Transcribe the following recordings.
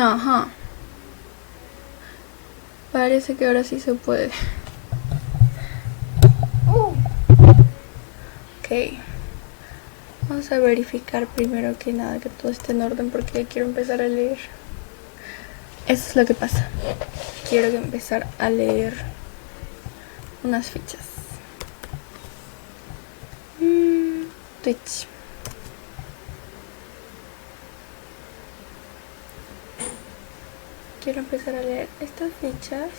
Ajá, parece que ahora sí se puede. Ok, vamos a verificar primero que nada que todo esté en orden porque quiero empezar a leer. Eso es lo que pasa. Quiero empezar a leer unas fichas. Twitch. Quiero empezar a leer estas fichas.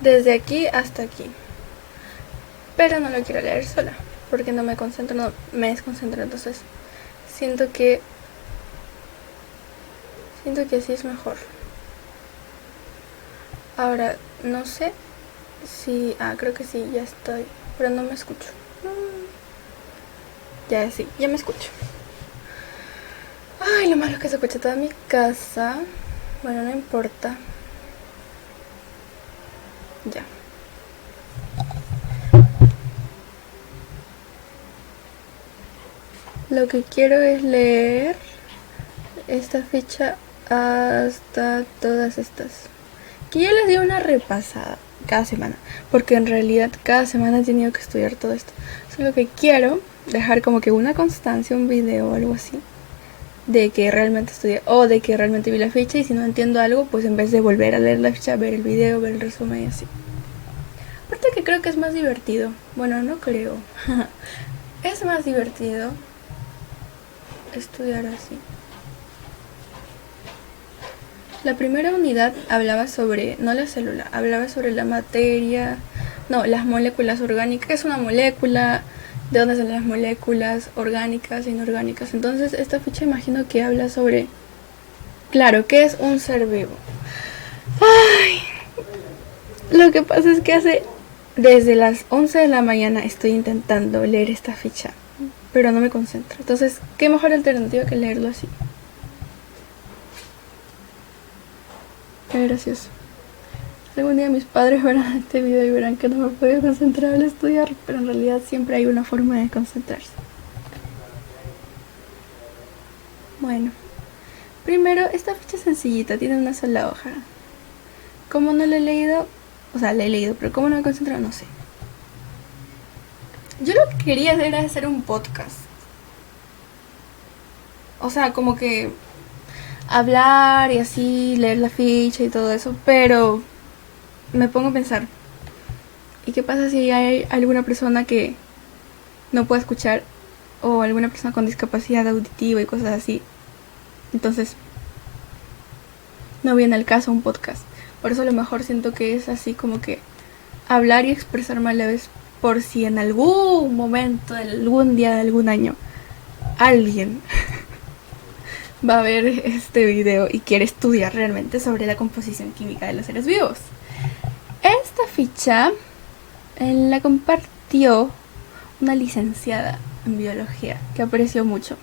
Desde aquí hasta aquí. Pero no lo quiero leer sola. Porque no me concentro, no me desconcentro. Entonces siento que así es mejor. Ahora, no sé si... creo que sí, ya estoy. Pero no me escucho. Ya sí, ya me escucho. Ay, lo malo es que se escucha toda mi casa. Bueno, no importa. Ya. Lo que quiero es leer esta ficha hasta todas estas. Que yo les di una repasada cada semana. Porque en realidad cada semana he tenido que estudiar todo esto. Solo que quiero dejar como que una constancia, un video o algo así. De que realmente estudié o de que realmente vi la ficha. Y si no entiendo algo, pues en vez de volver a leer la ficha, ver el video, ver el resumen y así. Aparte que creo que es más divertido. Bueno, no creo. Es más divertido estudiar así. La primera unidad hablaba sobre, no la célula, hablaba sobre la materia, no, las moléculas orgánicas. ¿Qué es una molécula? ¿De dónde son las moléculas orgánicas e inorgánicas? Entonces esta ficha imagino que habla sobre, claro, ¿qué es un ser vivo? Ay, lo que pasa es que desde las 11 de la mañana estoy intentando leer esta ficha, pero no me concentro. Entonces, ¿qué mejor alternativa que leerlo así? Qué gracioso. Algún día mis padres verán este video y verán que no me puedo concentrar al estudiar, pero en realidad siempre hay una forma de concentrarse. Bueno, primero, esta ficha es sencillita, tiene una sola hoja. ¿Cómo no la he leído? O sea, la he leído, pero ¿cómo no me he concentrado? No sé. Yo lo que quería hacer era hacer un podcast. O sea, como que hablar y así, leer la ficha y todo eso, pero me pongo a pensar, ¿y qué pasa si hay alguna persona que no puede escuchar o alguna persona con discapacidad auditiva y cosas así? Entonces, no viene al caso un podcast. Por eso a lo mejor siento que es así como que hablar y expresarme a la vez, por si en algún momento, algún día de algún año, alguien va a ver este video y quiere estudiar realmente sobre la composición química de los seres vivos. Esta ficha la compartió una licenciada en biología que aprecio mucho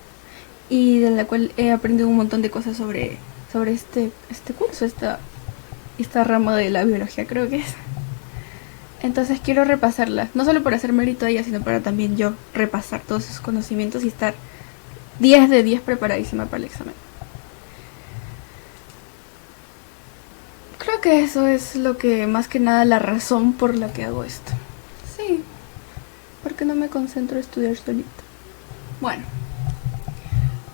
y de la cual he aprendido un montón de cosas sobre este curso, esta rama de la biología creo que es. Entonces quiero repasarla, no solo por hacer mérito a ella, sino para también yo repasar todos sus conocimientos y estar 10 de 10 preparadísima para el examen. Creo que eso es lo que, más que nada, la razón por la que hago esto. Sí, porque no me concentro en estudiar solita. Bueno,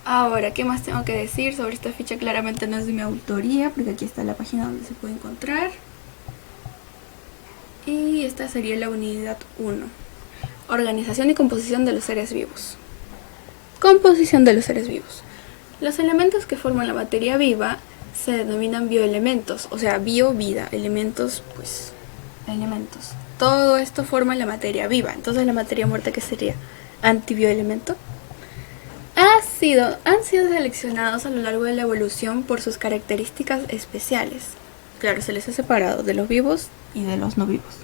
ahora, ¿qué más tengo que decir sobre esta ficha? Claramente no es de mi autoría, porque aquí está la página donde se puede encontrar. Y esta sería la unidad 1. Organización y composición de los seres vivos. Composición de los seres vivos. Los elementos que forman la materia viva se denominan bioelementos, o sea, bio-vida, elementos, pues, elementos. Todo esto forma la materia viva. Entonces la materia muerta, ¿qué sería? Antibioelemento. Han sido seleccionados a lo largo de la evolución por sus características especiales. Claro, se les ha separado de los vivos y de los no vivos.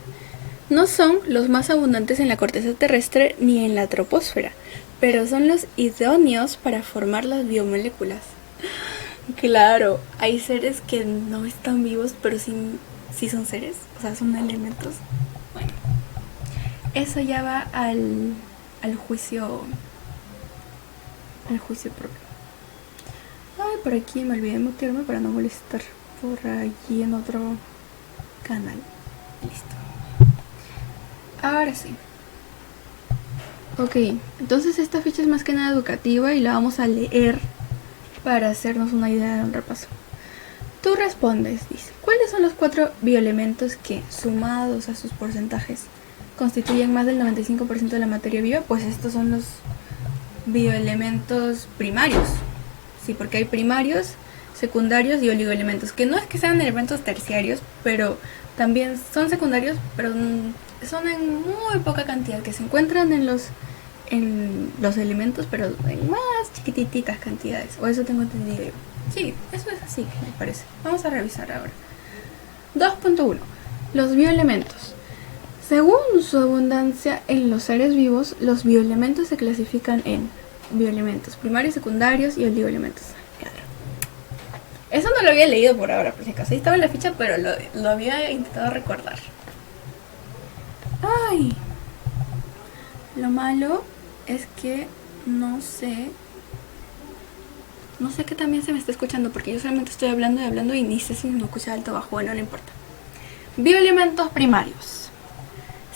No son los más abundantes en la corteza terrestre ni en la troposfera, pero son los idóneos para formar las biomoléculas. Claro, hay seres que no están vivos, pero sí son seres, o sea, son elementos. Bueno, eso ya va al al juicio propio. Ay, por aquí me olvidé de mutearme para no molestar por allí en otro canal. Listo. Ahora sí. Ok, entonces esta ficha es más que nada educativa y la vamos a leer para hacernos una idea de un repaso. Tú respondes, dice, ¿cuáles son los 4 bioelementos que, sumados a sus porcentajes, constituyen más del 95% de la materia viva? Pues estos son los bioelementos primarios. Sí, porque hay primarios, secundarios y oligoelementos, que no es que sean elementos terciarios, pero también son secundarios, pero son en muy poca cantidad, que se encuentran en los elementos, pero en más chiquititas cantidades, o eso tengo entendido yo. Sí, eso es así, me parece. Vamos a revisar ahora. 2.1. Los bioelementos. Según su abundancia en los seres vivos, los bioelementos se clasifican en bioelementos primarios, secundarios y oligoelementos. Claro. Eso no lo había leído por ahora, por si acaso. Ahí estaba en la ficha, pero lo había intentado recordar. Ay. Lo malo es que no sé que también se me está escuchando, porque yo solamente estoy hablando y hablando y ni sé si me escucha alto o bajo. Bueno, no importa. Bioelementos primarios.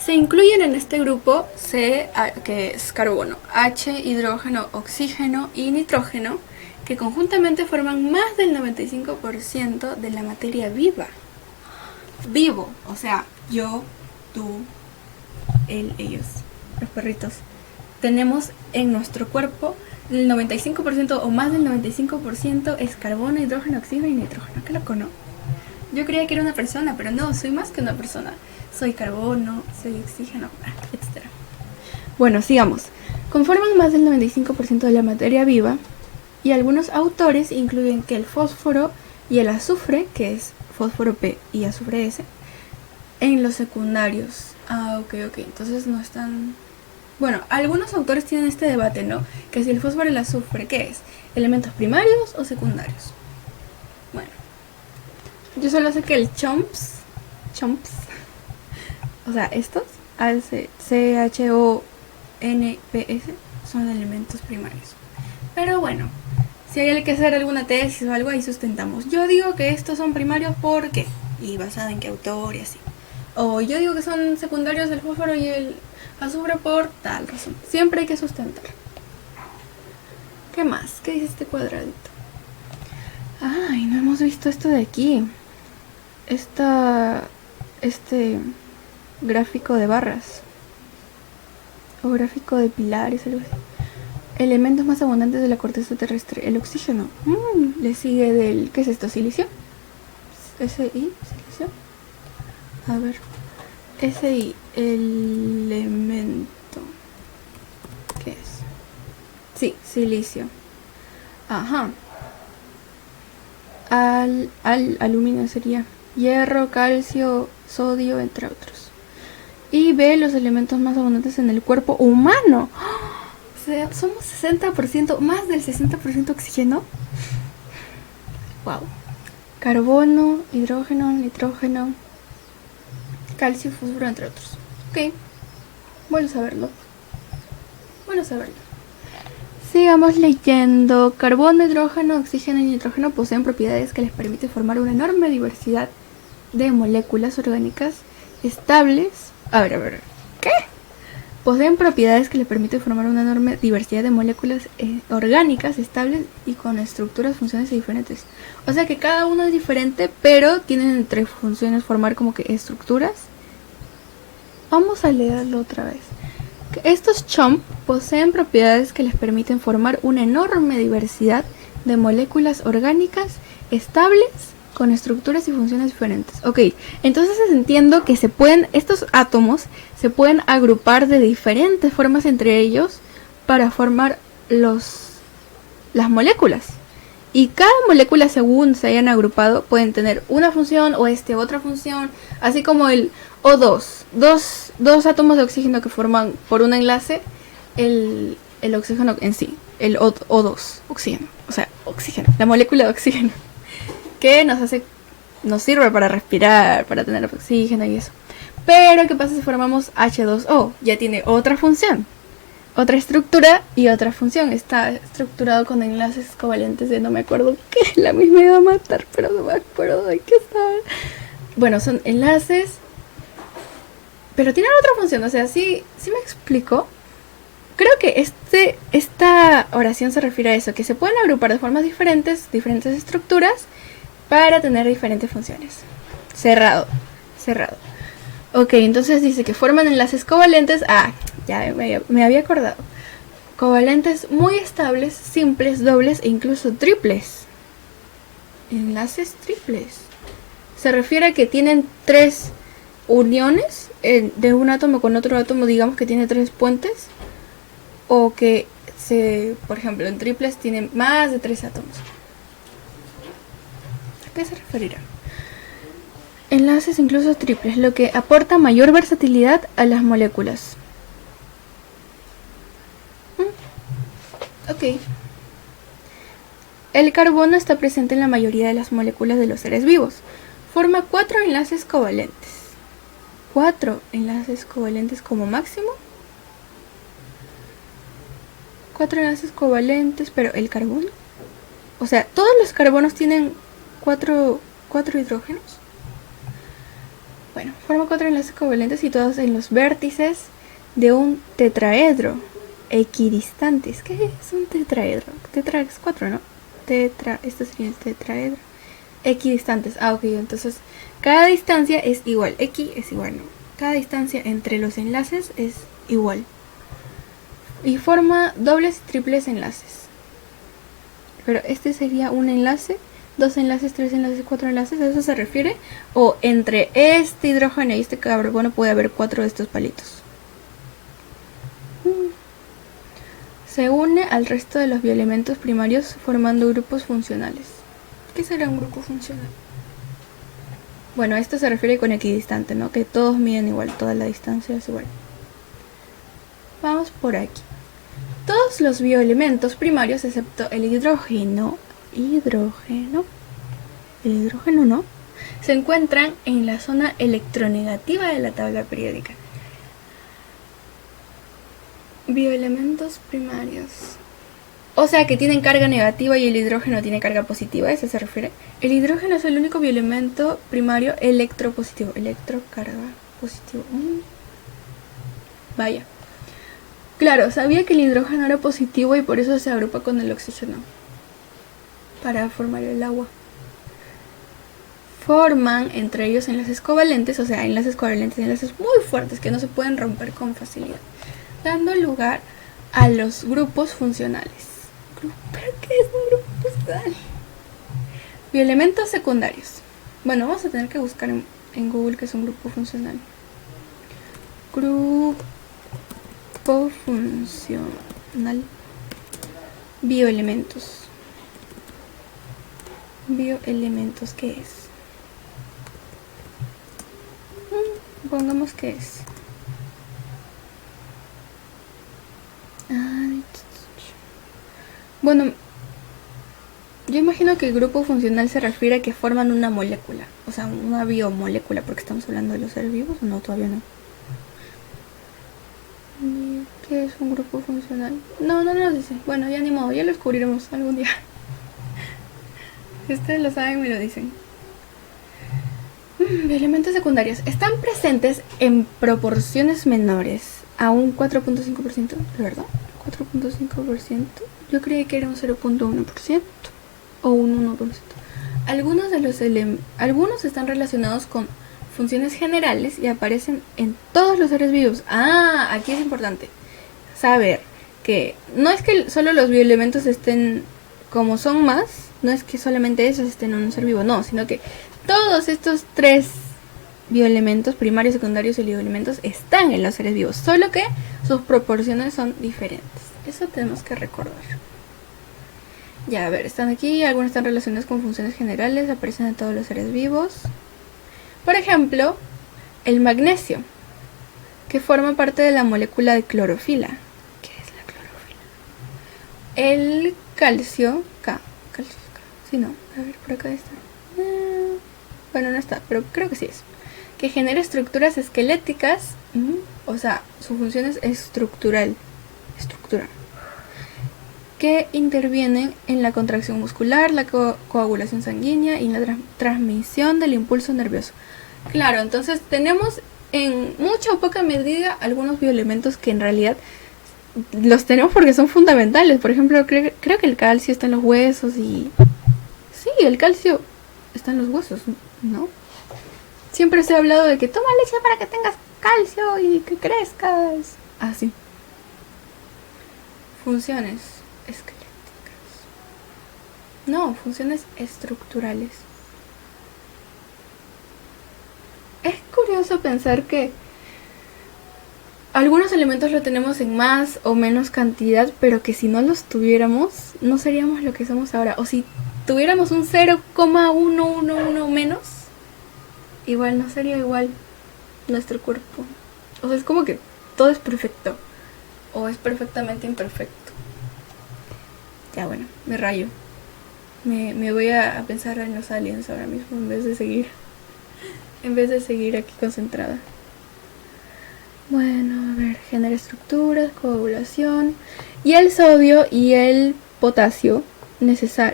Se incluyen en este grupo C, que es carbono, H, hidrógeno, oxígeno y nitrógeno, que conjuntamente forman más del 95% de la materia viva. Vivo, o sea, yo, tú, él, ellos, los perritos. Tenemos en nuestro cuerpo el 95% o más del 95% es carbono, hidrógeno, oxígeno y nitrógeno. Qué loco, ¿no? Yo creía que era una persona, pero no, soy más que una persona. Soy carbono, soy oxígeno, etc. Bueno, sigamos. Conforman más del 95% de la materia viva y algunos autores incluyen que el fósforo y el azufre, que es fósforo P y azufre S, en los secundarios. Ok. Entonces no están... Bueno, algunos autores tienen este debate, ¿no? Que si el fósforo y el azufre, ¿qué es? ¿Elementos primarios o secundarios? Bueno, yo solo sé que el chomps, o sea, estos, CHONPS, son elementos primarios. Pero bueno, si hay que hacer alguna tesis o algo, ahí sustentamos. Yo digo que estos son primarios porque, y basada en qué autor y así. O yo digo que son secundarios el fósforo y el azufre por tal razón. Siempre hay que sustentar. ¿Qué más? ¿Qué dice este cuadradito? Ay, no hemos visto esto de aquí. Este gráfico de barras. O gráfico de pilares, algo así. Elementos más abundantes de la corteza terrestre. El oxígeno. Le sigue del... ¿Qué es esto? ¿Silicio? ¿SI? ¿Silicio? A ver. SI. Elemento. ¿Qué es? Sí, silicio. Ajá. Aluminio sería. Hierro, calcio, sodio, entre otros. Y B, los elementos más abundantes en el cuerpo humano. O sea, somos 60%, más del 60% oxígeno. Wow. Carbono, hidrógeno, nitrógeno, calcio, fósforo, entre otros. Ok. Bueno saberlo. Sigamos leyendo. Carbono, hidrógeno, oxígeno y nitrógeno poseen propiedades que les permiten formar una enorme diversidad de moléculas orgánicas estables. A ver. ¿Qué? Poseen propiedades que les permiten formar una enorme diversidad de moléculas orgánicas estables y con estructuras, funciones diferentes. O sea que cada uno es diferente, pero tienen entre funciones formar como que estructuras. Vamos a leerlo otra vez. Estos CHOMP poseen propiedades que les permiten formar una enorme diversidad de moléculas orgánicas estables con estructuras y funciones diferentes. Ok, entonces entiendo que estos átomos se pueden agrupar de diferentes formas entre ellos para formar las moléculas. Y cada molécula, según se hayan agrupado, pueden tener una función o otra función, así como el O2, dos átomos de oxígeno que forman por un enlace el oxígeno en sí, el O2, oxígeno, o sea, oxígeno, la molécula de oxígeno, que nos sirve para respirar, para tener oxígeno y eso. Pero ¿qué pasa si formamos H2O? Ya tiene otra función. otra estructura y otra función. Está estructurado con enlaces covalentes de no me acuerdo qué. La misma me iba a matar, pero no me acuerdo de qué estaba. Bueno, son enlaces, pero tienen otra función. O sea, sí me explico. Creo que esta oración se refiere a eso, que se pueden agrupar de formas diferentes estructuras para tener diferentes funciones. Cerrado. Ok, entonces dice que forman enlaces covalentes. Ya me había acordado. Covalentes muy estables, simples, dobles e incluso triples. Enlaces triples. Se refiere a que tienen 3 uniones de un átomo con otro átomo, digamos que tiene 3 puentes. O que por ejemplo, en triples tienen más de 3 átomos. ¿A qué se referirá? Enlaces incluso triples, lo que aporta mayor versatilidad a las moléculas. Ok. El carbono está presente en la mayoría de las moléculas de los seres vivos. Forma 4 enlaces covalentes. 4 enlaces covalentes como máximo. 4 enlaces covalentes, pero el carbono. O sea, todos los carbonos tienen 4 hidrógenos. Bueno, forma 4 enlaces covalentes y todos en los vértices de un tetraedro equidistantes. ¿Qué es un tetraedro? Tetra es 4, ¿no? Esto sería el tetraedro. Equidistantes. Ok, entonces cada distancia es igual. X es igual, ¿no? Cada distancia entre los enlaces es igual. Y forma dobles y triples enlaces. Pero este sería un enlace, 2 enlaces, 3 enlaces, 4 enlaces. ¿A eso se refiere? O entre este hidrógeno y este carbono puede haber 4 de estos palitos. Se une al resto de los bioelementos primarios formando grupos funcionales. ¿Qué será un grupo funcional? Bueno, esto se refiere con equidistante, ¿no? Que todos miden igual, toda la distancia es igual. Vamos por aquí. Todos los bioelementos primarios, excepto el hidrógeno, no, se encuentran en la zona electronegativa de la tabla periódica. Bioelementos primarios. O sea, que tienen carga negativa y el hidrógeno tiene carga positiva, ¿a eso se refiere? El hidrógeno es el único bioelemento primario electropositivo. Electrocarga positivo. Vaya. Claro, sabía que el hidrógeno era positivo y por eso se agrupa con el oxígeno para formar el agua. Forman entre ellos enlaces covalentes, o sea, enlaces muy fuertes que no se pueden romper con facilidad, dando lugar a los grupos funcionales. ¿Pero qué es un grupo funcional? Bioelementos secundarios. Bueno, vamos a tener que buscar en Google qué es un grupo funcional. Grupo funcional. Bioelementos. Bioelementos, ¿qué es? Pongamos que es. Bueno, yo imagino que el grupo funcional se refiere a que forman una molécula, o sea, una biomolécula, porque estamos hablando de los seres vivos, o no, todavía no. ¿Qué es un grupo funcional? No dice. Bueno, ya ni modo, ya lo descubriremos algún día. Si ustedes lo saben, me lo dicen. Elementos secundarios. Están presentes en proporciones menores a un 4.5%, ¿de verdad? 4.5%. Yo creí que era un 0.1% o un 1%. Algunos están relacionados con funciones generales y aparecen en todos los seres vivos. Aquí es importante saber que no es que solo los bioelementos estén como son más, no es que solamente esos estén en un ser vivo, no, sino que todos estos 3 bioelementos, primarios, secundarios y oligoelementos, están en los seres vivos, solo que sus proporciones son diferentes. Eso tenemos que recordar. Ya, a ver, están aquí, algunos están relacionados con funciones generales, aparecen en todos los seres vivos. Por ejemplo, el magnesio, que forma parte de la molécula de clorofila. ¿Qué es la clorofila? El calcio, sí, no, a ver, por acá está. Bueno, no está, pero creo que sí es. Que genera estructuras esqueléticas, o sea, su función es estructural. estructura, que intervienen en la contracción muscular, la coagulación sanguínea y la transmisión del impulso nervioso. Claro, entonces tenemos en mucha o poca medida algunos bioelementos que en realidad los tenemos porque son fundamentales. Por ejemplo, creo que el calcio está en los huesos y... Sí, el calcio está en los huesos, ¿no? Siempre se ha hablado de que toma leche para que tengas calcio y que crezcas. Así. Funciones esqueléticas. No, funciones estructurales. Es curioso pensar que algunos elementos lo tenemos en más o menos cantidad, pero que si no los tuviéramos, no seríamos lo que somos ahora. O si tuviéramos un 0,111 menos, igual no sería igual nuestro cuerpo. O sea, es como que todo es perfecto. O es perfectamente imperfecto. Ya bueno, me rayo. Me voy a pensar en los aliens ahora mismo en vez de seguir aquí concentrada. Bueno, a ver, genera estructuras, coagulación. Y el sodio y el potasio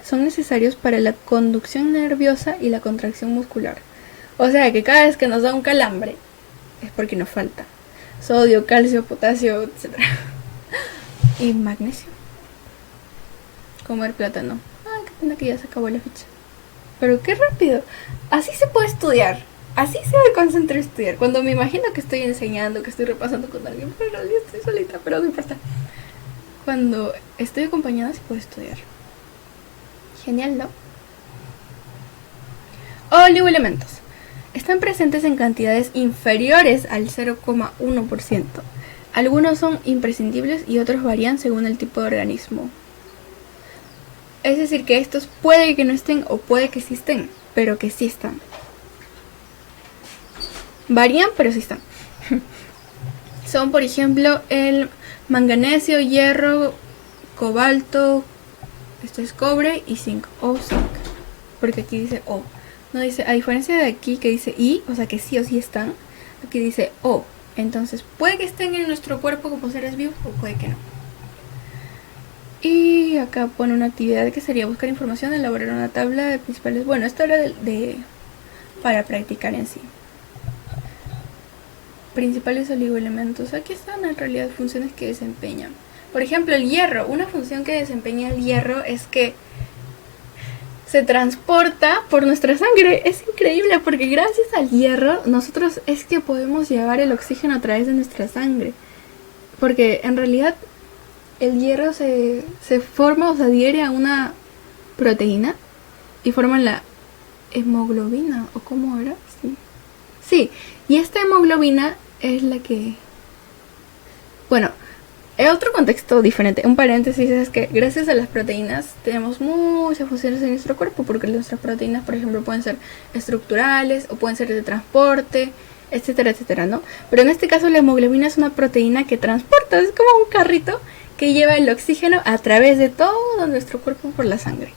son necesarios para la conducción nerviosa y la contracción muscular. O sea que cada vez que nos da un calambre es porque nos falta sodio, calcio, potasio, etc. Y magnesio. Comer plátano. Ay, qué pena que ya se acabó la ficha. Pero qué rápido. Así se puede estudiar. Así se me concentra a estudiar. Cuando me imagino que estoy enseñando, que estoy repasando con alguien, pero yo estoy solita, pero no importa. Cuando estoy acompañada sí puedo estudiar. Genial, ¿no? Oligoelementos. Están presentes en cantidades inferiores al 0,1%. Algunos son imprescindibles y otros varían según el tipo de organismo. Es decir, que estos puede que no estén o puede que sí estén, pero que sí están. Varían, pero sí están. Son, por ejemplo, el manganesio, hierro, cobalto, esto es cobre y zinc, o zinc. Porque aquí dice O. No dice, a diferencia de aquí que dice I, o sea que sí o sí están, aquí dice O. Entonces, puede que estén en nuestro cuerpo como seres vivos o puede que no. Y acá pone una actividad que sería buscar información, elaborar una tabla de principales... Bueno, esto era para practicar en sí. Principales oligoelementos. Aquí están en realidad funciones que desempeñan. Por ejemplo, el hierro. Una función que desempeña el hierro es que se transporta por nuestra sangre. Es increíble porque gracias al hierro nosotros es que podemos llevar el oxígeno a través de nuestra sangre. Porque en realidad el hierro se forma o se adhiere a una proteína y forman la hemoglobina. ¿O cómo era? Sí. Y esta hemoglobina es la que... Bueno, en otro contexto diferente, un paréntesis, es que gracias a las proteínas tenemos muchas funciones en nuestro cuerpo, porque nuestras proteínas, por ejemplo, pueden ser estructurales o pueden ser de transporte, etcétera, etcétera, ¿no? Pero en este caso la hemoglobina es una proteína que transporta, es como un carrito que lleva el oxígeno a través de todo nuestro cuerpo por la sangre.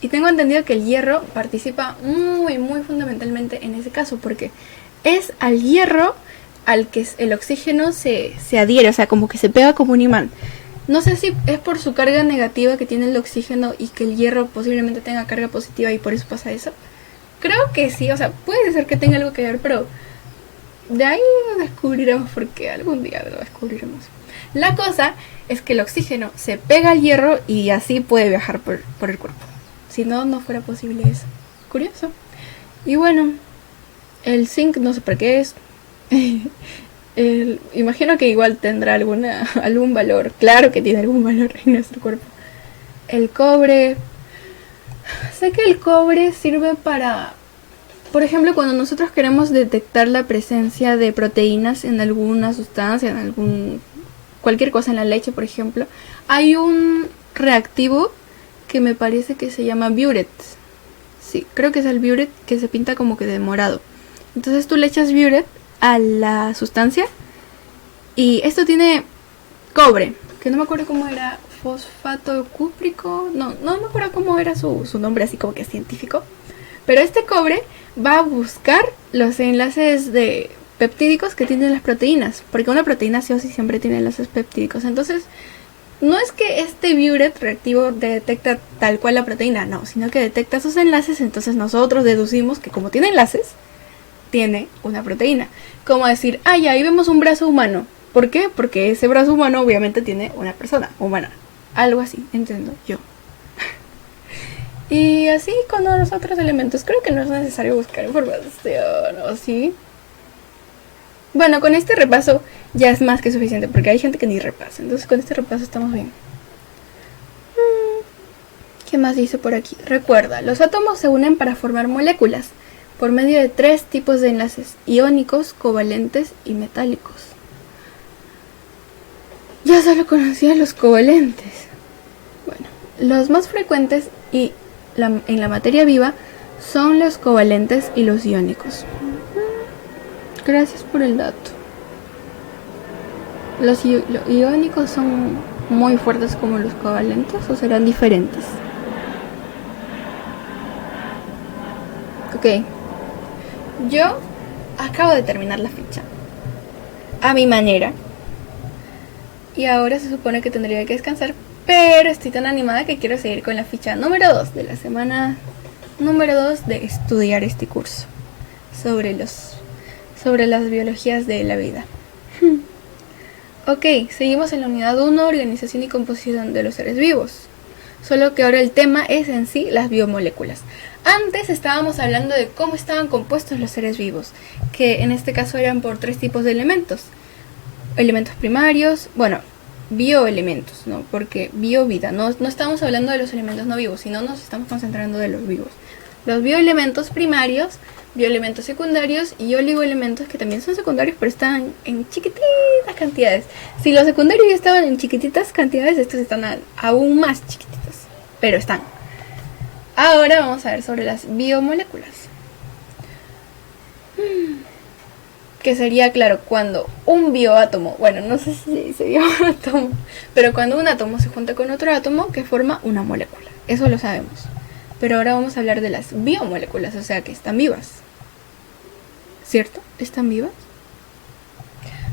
Y tengo entendido que el hierro participa muy, muy fundamentalmente en ese caso, porque es al hierro al que el oxígeno se adhiere, o sea, como que se pega como un imán. No sé si es por su carga negativa que tiene el oxígeno y que el hierro posiblemente tenga carga positiva y por eso pasa eso. Creo que sí, o sea, puede ser que tenga algo que ver, pero de ahí lo descubriremos porque algún día lo descubriremos. La cosa es que el oxígeno se pega al hierro y así puede viajar por el cuerpo. Si no, no fuera posible eso. Curioso. Y bueno, el zinc no sé para qué es. Imagino que igual tendrá algún valor. Claro que tiene algún valor en nuestro cuerpo. El cobre. Sé que el cobre sirve para... Por ejemplo, cuando nosotros queremos detectar la presencia de proteínas en alguna sustancia, en cualquier cosa en la leche, por ejemplo, hay un reactivo que me parece que se llama Biuret. Sí, creo que es el Biuret que se pinta como que de morado. Entonces tú le echas Biuret a la sustancia y esto tiene cobre, que no me acuerdo cómo era, fosfato cúprico, no me acuerdo cómo era su nombre así como que científico, pero este cobre va a buscar los enlaces peptídicos que tienen las proteínas, porque una proteína sí o sí siempre tiene enlaces peptídicos. Entonces, no es que este Buret reactivo detecta tal cual la proteína, no, sino que detecta sus enlaces, entonces nosotros deducimos que como tiene enlaces, tiene una proteína. Como decir, ya, ahí vemos un brazo humano. ¿Por qué? Porque ese brazo humano obviamente tiene una persona humana. Algo así, entiendo yo. Y así con los otros elementos, creo que no es necesario buscar información, ¿o sí? Bueno, con este repaso ya es más que suficiente, porque hay gente que ni repasa. Entonces con este repaso estamos bien. ¿Qué más dice por aquí? Recuerda, los átomos se unen para formar moléculas por medio de 3 tipos de enlaces: iónicos, covalentes y metálicos. Ya solo conocía los covalentes. Bueno, los más frecuentes y en la materia viva son los covalentes y los iónicos. Gracias por el dato. ¿Los iónicos son muy fuertes como los covalentes o serán diferentes? Ok. Yo acabo de terminar la ficha. A mi manera. Y ahora se supone que tendría que descansar. Pero estoy tan animada que quiero seguir con la ficha número 2 de la semana número 2 de estudiar este curso. Sobre las biologías de la vida. Ok, seguimos en la unidad 1, organización y composición de los seres vivos. Solo que ahora el tema es en sí las biomoléculas. Antes estábamos hablando de cómo estaban compuestos los seres vivos, que en este caso eran por 3 tipos de elementos. Elementos primarios, bueno, bioelementos, ¿no? Porque bio-vida, no estamos hablando de los elementos no vivos, sino nos estamos concentrando de los vivos. Los bioelementos primarios, bioelementos secundarios y oligoelementos que también son secundarios pero están en chiquititas cantidades. Si los secundarios ya estaban en chiquititas cantidades, estos están aún más chiquititos, pero están. Ahora vamos a ver sobre las biomoléculas. Que sería, claro, cuando un bioátomo, bueno, no sé si dice bioátomo, pero cuando un átomo se junta con otro átomo que forma una molécula. Eso lo sabemos. Pero ahora vamos a hablar de las biomoléculas, o sea que están vivas. ¿Cierto? ¿Están vivas?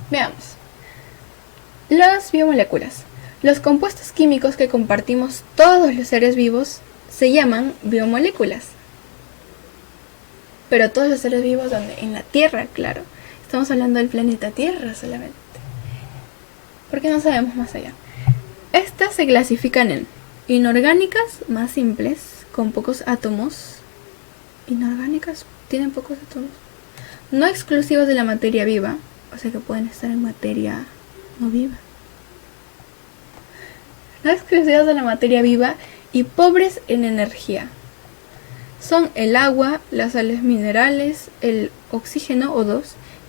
Veamos. Las biomoléculas. Los compuestos químicos que compartimos todos los seres vivos se llaman biomoléculas. Pero todos los seres vivos, donde en la Tierra, claro. Estamos hablando del planeta Tierra solamente. Porque no sabemos más allá. Estas se clasifican en inorgánicas más simples, con pocos átomos. Inorgánicas tienen pocos átomos. No exclusivas de la materia viva, o sea que pueden estar en materia no viva. No exclusivas de la materia viva y pobres en energía. Son el agua, las sales minerales, el oxígeno O2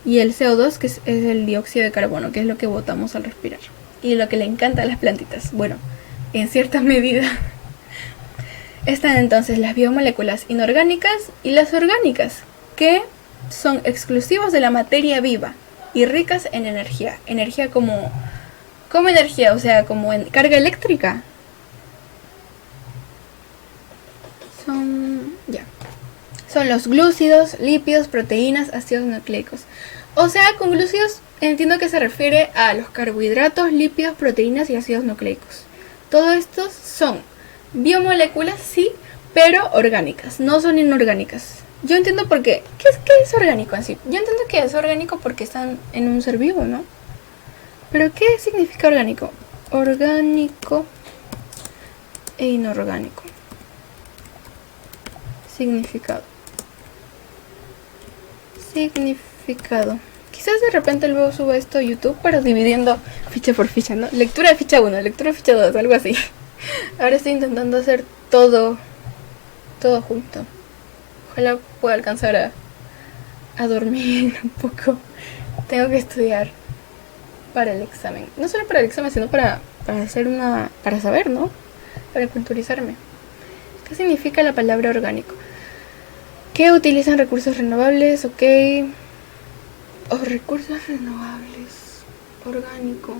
y el CO2, que es el dióxido de carbono, que es lo que botamos al respirar. Y lo que le encanta a las plantitas. Bueno, en cierta medida. Están entonces las biomoléculas inorgánicas y las orgánicas, que son exclusivas de la materia viva y ricas en energía. Energía como energía, o sea, como en carga eléctrica. Son los glúcidos, lípidos, proteínas, ácidos nucleicos. O sea, con glúcidos entiendo que se refiere a los carbohidratos, lípidos, proteínas y ácidos nucleicos. Todos estos son biomoléculas, sí, pero orgánicas, no son inorgánicas. Yo entiendo por qué. ¿Qué es orgánico en sí? Yo entiendo que es orgánico porque están en un ser vivo, ¿no? Pero ¿qué significa orgánico? Orgánico e inorgánico. Significado. Quizás de repente luego suba esto a YouTube, pero dividiendo ficha por ficha, ¿no? Lectura de ficha 1, lectura de ficha 2, algo así. Ahora estoy intentando hacer todo junto. Ojalá pueda alcanzar a dormir un poco. Tengo que estudiar para el examen. No solo para el examen, sino para saber, ¿no? Para culturizarme. ¿Qué significa la palabra orgánico? Que utilizan recursos renovables, ok. Recursos renovables. Orgánico.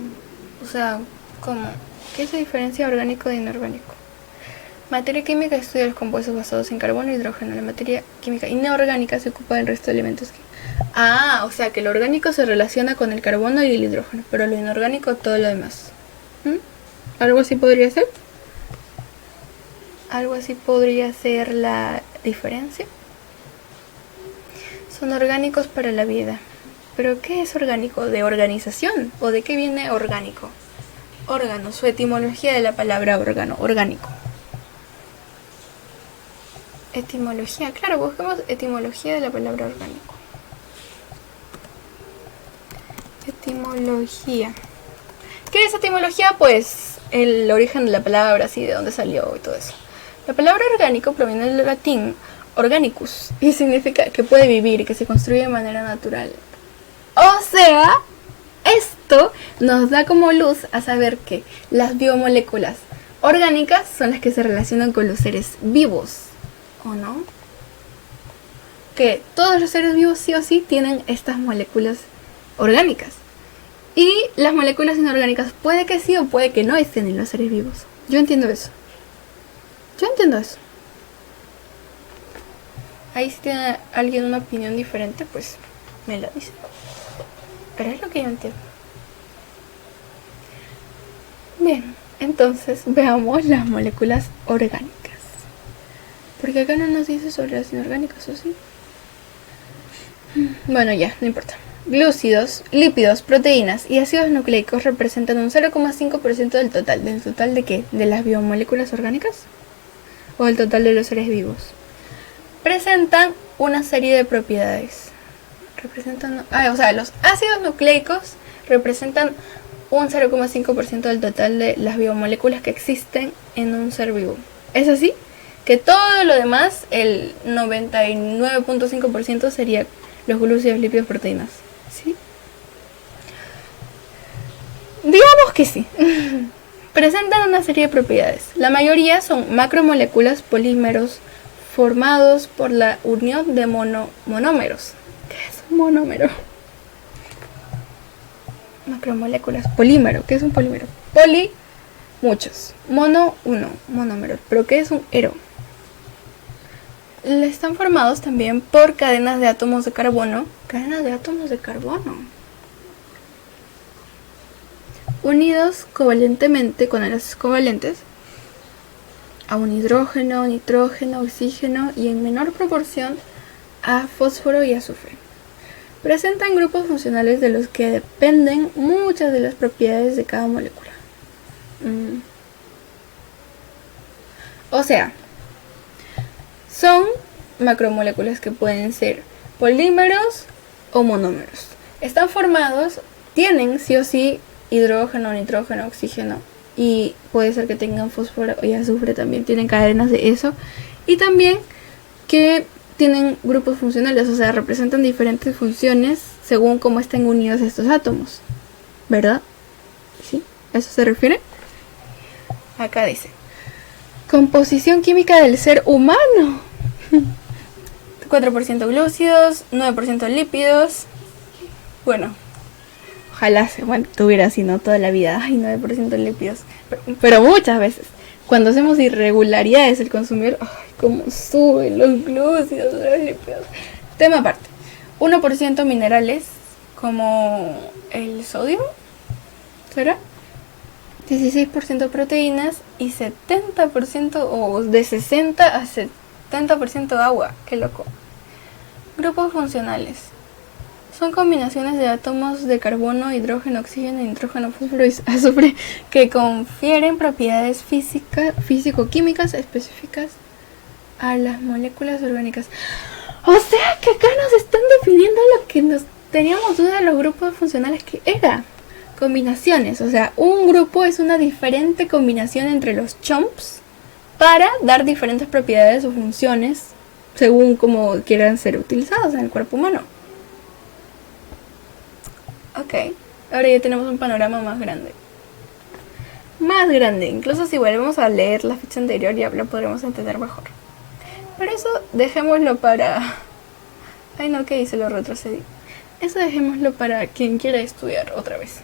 O sea, ¿cómo? ¿Qué se diferencia orgánico de inorgánico? Materia química estudia los compuestos basados en carbono e hidrógeno. La materia química inorgánica se ocupa del resto de elementos que... Ah, o sea que lo orgánico se relaciona con el carbono y el hidrógeno, pero lo inorgánico todo lo demás. ¿Mm? ¿Algo así podría ser? ¿Algo así podría ser la diferencia? Son orgánicos para la vida. ¿Pero qué es orgánico? ¿De organización? ¿O de qué viene orgánico? Órgano, su etimología de la palabra órgano, orgánico. Etimología, claro, busquemos etimología de la palabra orgánico. Etimología. ¿Qué es etimología? Pues el origen de la palabra, así, de dónde salió y todo eso. La palabra orgánico proviene del latín organicus y significa que puede vivir y que se construye de manera natural. O sea, esto nos da como luz a saber que las biomoléculas orgánicas son las que se relacionan con los seres vivos, ¿o no? Que todos los seres vivos sí o sí tienen estas moléculas orgánicas. Y las moléculas inorgánicas puede que sí o puede que no estén en los seres vivos. Yo entiendo eso. Ahí si tiene alguien una opinión diferente, pues me la dice. Pero es lo que yo entiendo. Bien, entonces veamos las moléculas orgánicas. Porque acá no nos dice sobre las inorgánicas, ¿o sí? Bueno, ya, no importa. Glúcidos, lípidos, proteínas y ácidos nucleicos representan un 0,5% del total. ¿Del total de qué? ¿De las biomoléculas orgánicas? ¿O del total de los seres vivos? Presentan una serie de propiedades. Los ácidos nucleicos representan un 0,5% del total de las biomoléculas que existen en un ser vivo. ¿Es así? Que todo lo demás, el 99,5% sería los glúcidos, lípidos, proteínas. ¿Sí? Digamos que sí. Presentan una serie de propiedades. La mayoría son macromoléculas, polímeros, formados por la unión de monómeros. ¿Qué es un monómero? Macromoléculas. Polímero. ¿Qué es un polímero? Poli, muchos. Mono, uno. Monómero. ¿Pero qué es un ero? Están formados también por cadenas de átomos de carbono. Cadenas de átomos de carbono. Unidos covalentemente con enlaces covalentes a un hidrógeno, nitrógeno, oxígeno y en menor proporción a fósforo y azufre. Presentan grupos funcionales de los que dependen muchas de las propiedades de cada molécula. O sea, son macromoléculas que pueden ser polímeros o monómeros. Están formados, tienen sí o sí hidrógeno, nitrógeno, oxígeno y puede ser que tengan fósforo y azufre, también tienen cadenas de eso, y también que tienen grupos funcionales, o sea, representan diferentes funciones según cómo estén unidos estos átomos, ¿verdad? ¿Sí? ¿A eso se refiere? Acá dice composición química del ser humano. 4% glúcidos, 9% lípidos. Bueno, ojalá se mantuviera así, ¿no? Toda la vida. Ay, 9% lípidos. Pero muchas veces, cuando hacemos irregularidades, el consumidor, ay, cómo suben los glúcidos, los lípidos. Tema aparte. 1% minerales, como el sodio, ¿será? 16% proteínas y 70% o de 60 a 70% agua. Qué loco. Grupos funcionales. Son combinaciones de átomos de carbono, hidrógeno, oxígeno, nitrógeno, fósforo y azufre que confieren propiedades físico-químicas específicas a las moléculas orgánicas. O sea que acá nos están definiendo lo que nos teníamos duda de los grupos funcionales que era. Combinaciones, o sea, un grupo es una diferente combinación entre los chomps para dar diferentes propiedades o funciones según como quieran ser utilizados en el cuerpo humano. Ok, ahora ya tenemos un panorama más grande. Incluso si volvemos a leer la ficha anterior ya lo podremos entender mejor. Pero eso dejémoslo para... Ay no, ¿qué hice? Lo retrocedí. Eso dejémoslo para quien quiera estudiar otra vez.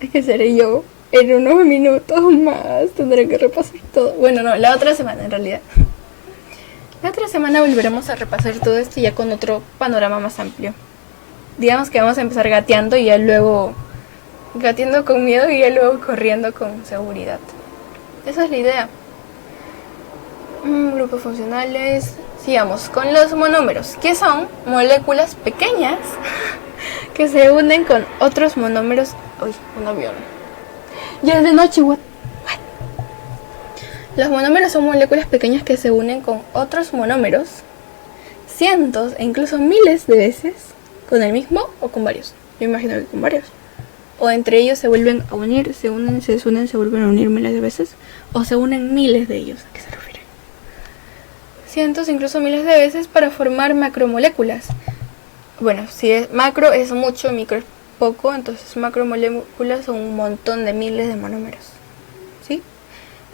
Es que seré yo En unos minutos más tendré que repasar todo. Bueno, no, la otra semana en realidad. La otra semana volveremos a repasar todo esto ya con otro panorama más amplio. Digamos que vamos a empezar gateando y ya luego gateando con miedo y ya luego corriendo con seguridad. Esa es la idea. Grupos funcionales. Sigamos con los monómeros, que son moléculas pequeñas que se unen con otros monómeros. Uy, un avión. Ya es de noche, what? Los monómeros son moléculas pequeñas que se unen con otros monómeros cientos e incluso miles de veces con el mismo o con varios. Yo imagino que con varios. O entre ellos se vuelven a unir, se unen, se desunen, se vuelven a unir miles de veces. O se unen miles de ellos. ¿A qué se refiere? Cientos, incluso miles de veces para formar macromoléculas. Bueno, si es macro es mucho, micro es poco, entonces macromoléculas son un montón de miles de monómeros. ¿Sí?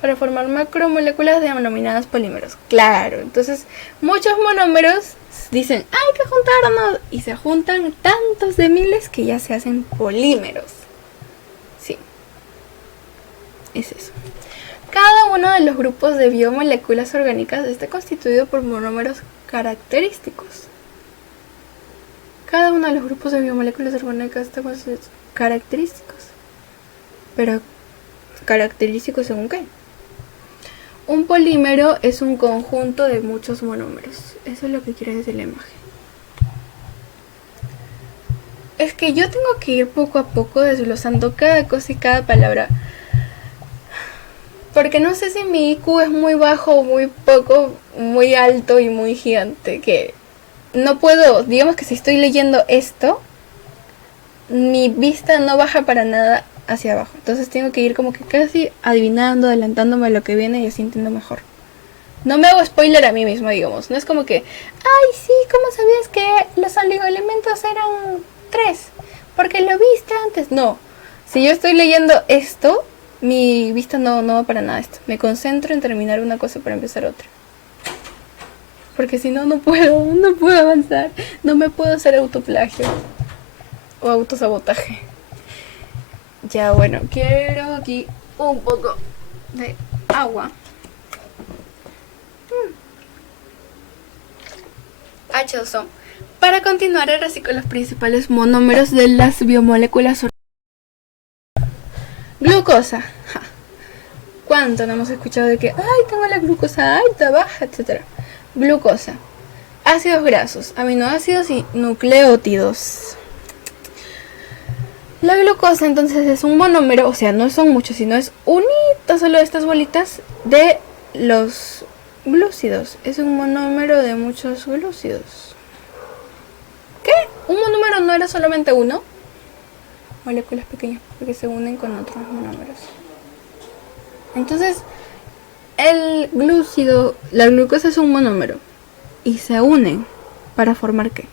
Para formar macromoléculas denominadas polímeros. Claro, entonces muchos monómeros dicen, hay que juntarnos, y se juntan tantos de miles que ya se hacen polímeros. Sí, es eso. Cada uno de los grupos de biomoléculas orgánicas está constituido por monómeros característicos. Cada uno de los grupos de biomoléculas orgánicas está constituido característicos. Pero, ¿característicos según qué? Un polímero es un conjunto de muchos monómeros. Eso es lo que quiere decir la imagen. Es que yo tengo que ir poco a poco desglosando cada cosa y cada palabra. Porque no sé si mi IQ es muy bajo o muy poco, muy alto y muy gigante. Que no puedo, digamos que si estoy leyendo esto, mi vista no baja para nada hacia abajo. Entonces tengo que ir como que casi adivinando, adelantándome a lo que viene y así entiendo mejor. No me hago spoiler a mí mismo, digamos. No es como que, ay, sí, ¿cómo sabías que los oligoelementos eran 3? Porque lo viste antes. No. Si yo estoy leyendo esto, mi vista no va para nada esto. Me concentro en terminar una cosa para empezar otra. Porque si no, no puedo avanzar. No me puedo hacer autoplagio. O autosabotaje. Ya, bueno, quiero aquí un poco de agua. H2O. Para continuar ahora sí con los principales monómeros de las biomoléculas. Glucosa. Ja. ¿Cuánto no hemos escuchado de que, ay, tengo la glucosa alta, baja, etcétera? Glucosa. Ácidos grasos, aminoácidos y nucleótidos. La glucosa entonces es un monómero, o sea, no son muchos, sino es unita solo de estas bolitas de los glúcidos. Es un monómero de muchos glúcidos. ¿Qué? ¿Un monómero no era solamente uno? Moléculas pequeñas porque se unen con otros monómeros. Entonces, el glúcido, la glucosa es un monómero y se unen para formar ¿qué?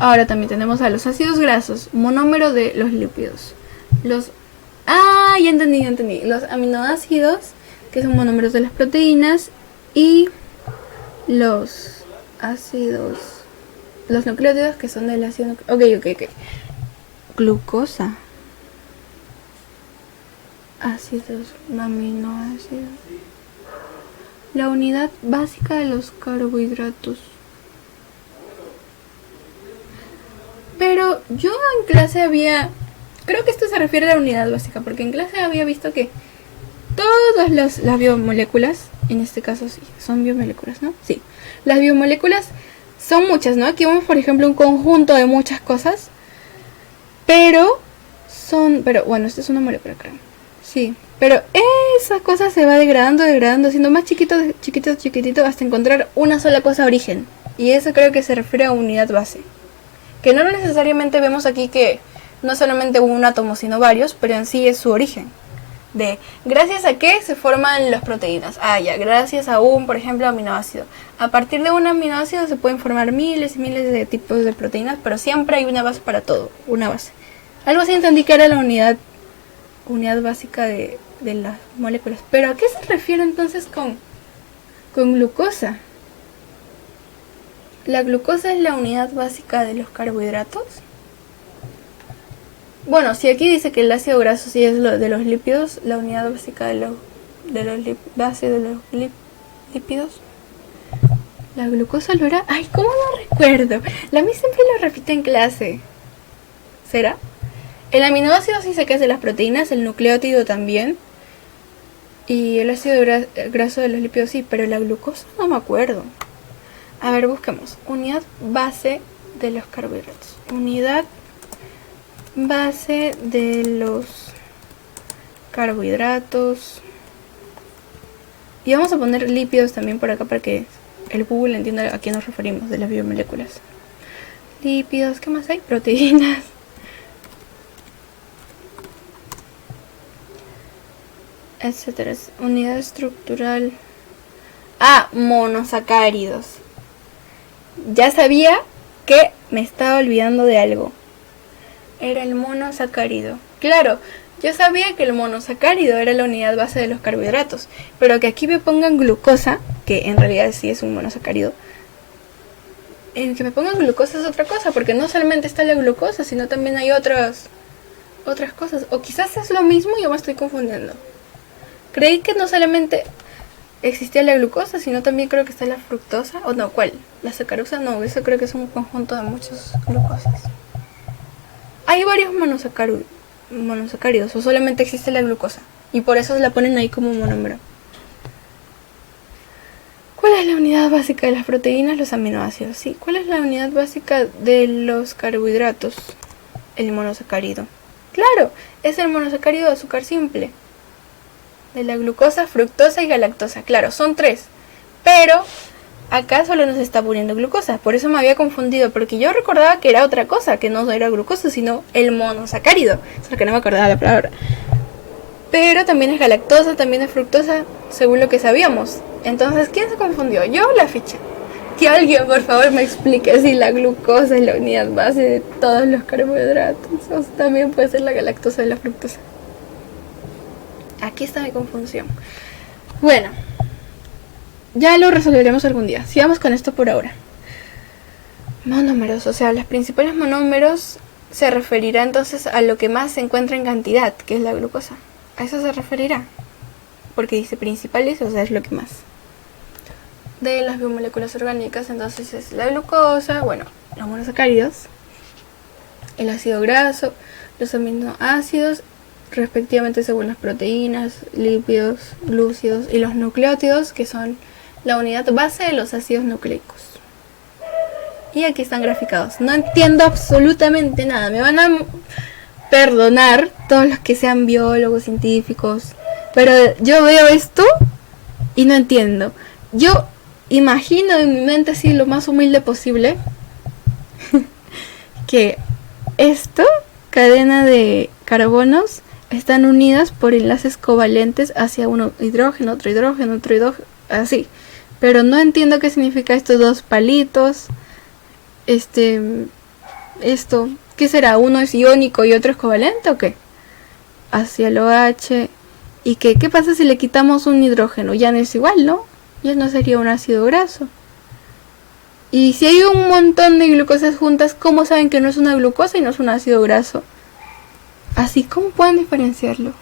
Ahora también tenemos a los ácidos grasos, monómero de los lípidos. Ya entendí. Los aminoácidos, que son monómeros de las proteínas, y los ácidos, los nucleótidos, que son del ácido nucleótido. Ok. Glucosa. Ácidos, aminoácidos. La unidad básica de los carbohidratos. Pero yo en clase creo que esto se refiere a la unidad básica, porque en clase había visto que todas las biomoléculas, en este caso sí, son biomoléculas, ¿no? Sí, las biomoléculas son muchas, ¿no? Aquí vemos, por ejemplo, un conjunto de muchas cosas, pero bueno, esto es una molécula, creo. Sí, pero esa cosa se va degradando, siendo más chiquitito, hasta encontrar una sola cosa origen. Y eso creo que se refiere a unidad base. Que no necesariamente vemos aquí que no solamente un átomo, sino varios, pero en sí es su origen. Gracias a qué se forman las proteínas. Gracias a por ejemplo, aminoácido. A partir de un aminoácido se pueden formar miles y miles de tipos de proteínas, pero siempre hay una base para todo, una base. Algo así entendí que era la unidad básica de las moléculas. Pero ¿a qué se refiere entonces con glucosa? ¿La glucosa es la unidad básica de los carbohidratos? Bueno, si aquí dice que el ácido graso sí es lo de los lípidos, la unidad básica base de los lípidos. La glucosa lo era. Ay, ¿cómo no recuerdo? La mí siempre lo repite en clase. ¿Será? El aminoácido sí sé que es de las proteínas, el nucleótido también. Y el ácido graso de los lípidos sí, pero la glucosa no me acuerdo. A ver, busquemos. Unidad base de los carbohidratos. Unidad base de los carbohidratos. Y vamos a poner lípidos también por acá para que el Google entienda a qué nos referimos de las biomoléculas. Lípidos, ¿qué más hay? Proteínas. Etcétera. Unidad estructural. Ah, monosacáridos. Ya sabía que me estaba olvidando de algo. Era el monosacárido. Claro, yo sabía que el monosacárido era la unidad base de los carbohidratos, pero que aquí me pongan glucosa, que en realidad sí es un monosacárido, en que me pongan glucosa es otra cosa, porque no solamente está la glucosa, sino también hay otras cosas. O quizás es lo mismo y yo me estoy confundiendo. Creí que no solamente existía la glucosa, sino también creo que está la fructosa. O no, ¿cuál? La sacarosa, no, eso creo que es un conjunto de muchas glucosas. Hay varios monosacáridos, o solamente existe la glucosa, y por eso se la ponen ahí como monómero. ¿Cuál es la unidad básica de las proteínas? Los aminoácidos, sí. ¿Cuál es la unidad básica de los carbohidratos? El monosacárido. Claro, es el monosacárido de azúcar simple. De la glucosa, fructosa y galactosa. Claro, son 3. Pero acá solo nos está poniendo glucosa. Por eso me había confundido, porque yo recordaba que era otra cosa, que no era glucosa, sino el monosacárido. Solo que no me acordaba la palabra. Pero también es galactosa, también es fructosa, según lo que sabíamos. Entonces, ¿quién se confundió? ¿Yo o la ficha? Que alguien, por favor, me explique si la glucosa es la unidad base de todos los carbohidratos. O también puede ser la galactosa de la fructosa. Aquí está mi confusión. Bueno, ya lo resolveremos algún día. Sigamos con esto por ahora. Monómeros, o sea, los principales monómeros se referirá entonces a lo que más se encuentra en cantidad, que es la glucosa. A eso se referirá. Porque dice principales, o sea, es lo que más. De las biomoléculas orgánicas, entonces es la glucosa, bueno, los monosacáridos, el ácido graso, los aminoácidos, respectivamente según las proteínas, lípidos, glúcidos y los nucleótidos, que son la unidad base de los ácidos nucleicos. Y aquí están graficados. No entiendo absolutamente nada. Me van a perdonar todos los que sean biólogos, científicos, pero yo veo esto y no entiendo. Yo imagino en mi mente así lo más humilde posible que esto, cadena de carbonos, están unidas por enlaces covalentes hacia uno hidrógeno, otro hidrógeno, otro hidrógeno, así. Pero no entiendo qué significa estos dos palitos. Esto, ¿qué será? ¿Uno es iónico y otro es covalente o qué? Hacia el OH. ¿Y qué pasa si le quitamos un hidrógeno? Ya no es igual, ¿no? Ya no sería un ácido graso. Y si hay un montón de glucosas juntas, ¿cómo saben que no es una glucosa y no es un ácido graso? Así, ¿cómo pueden diferenciarlo?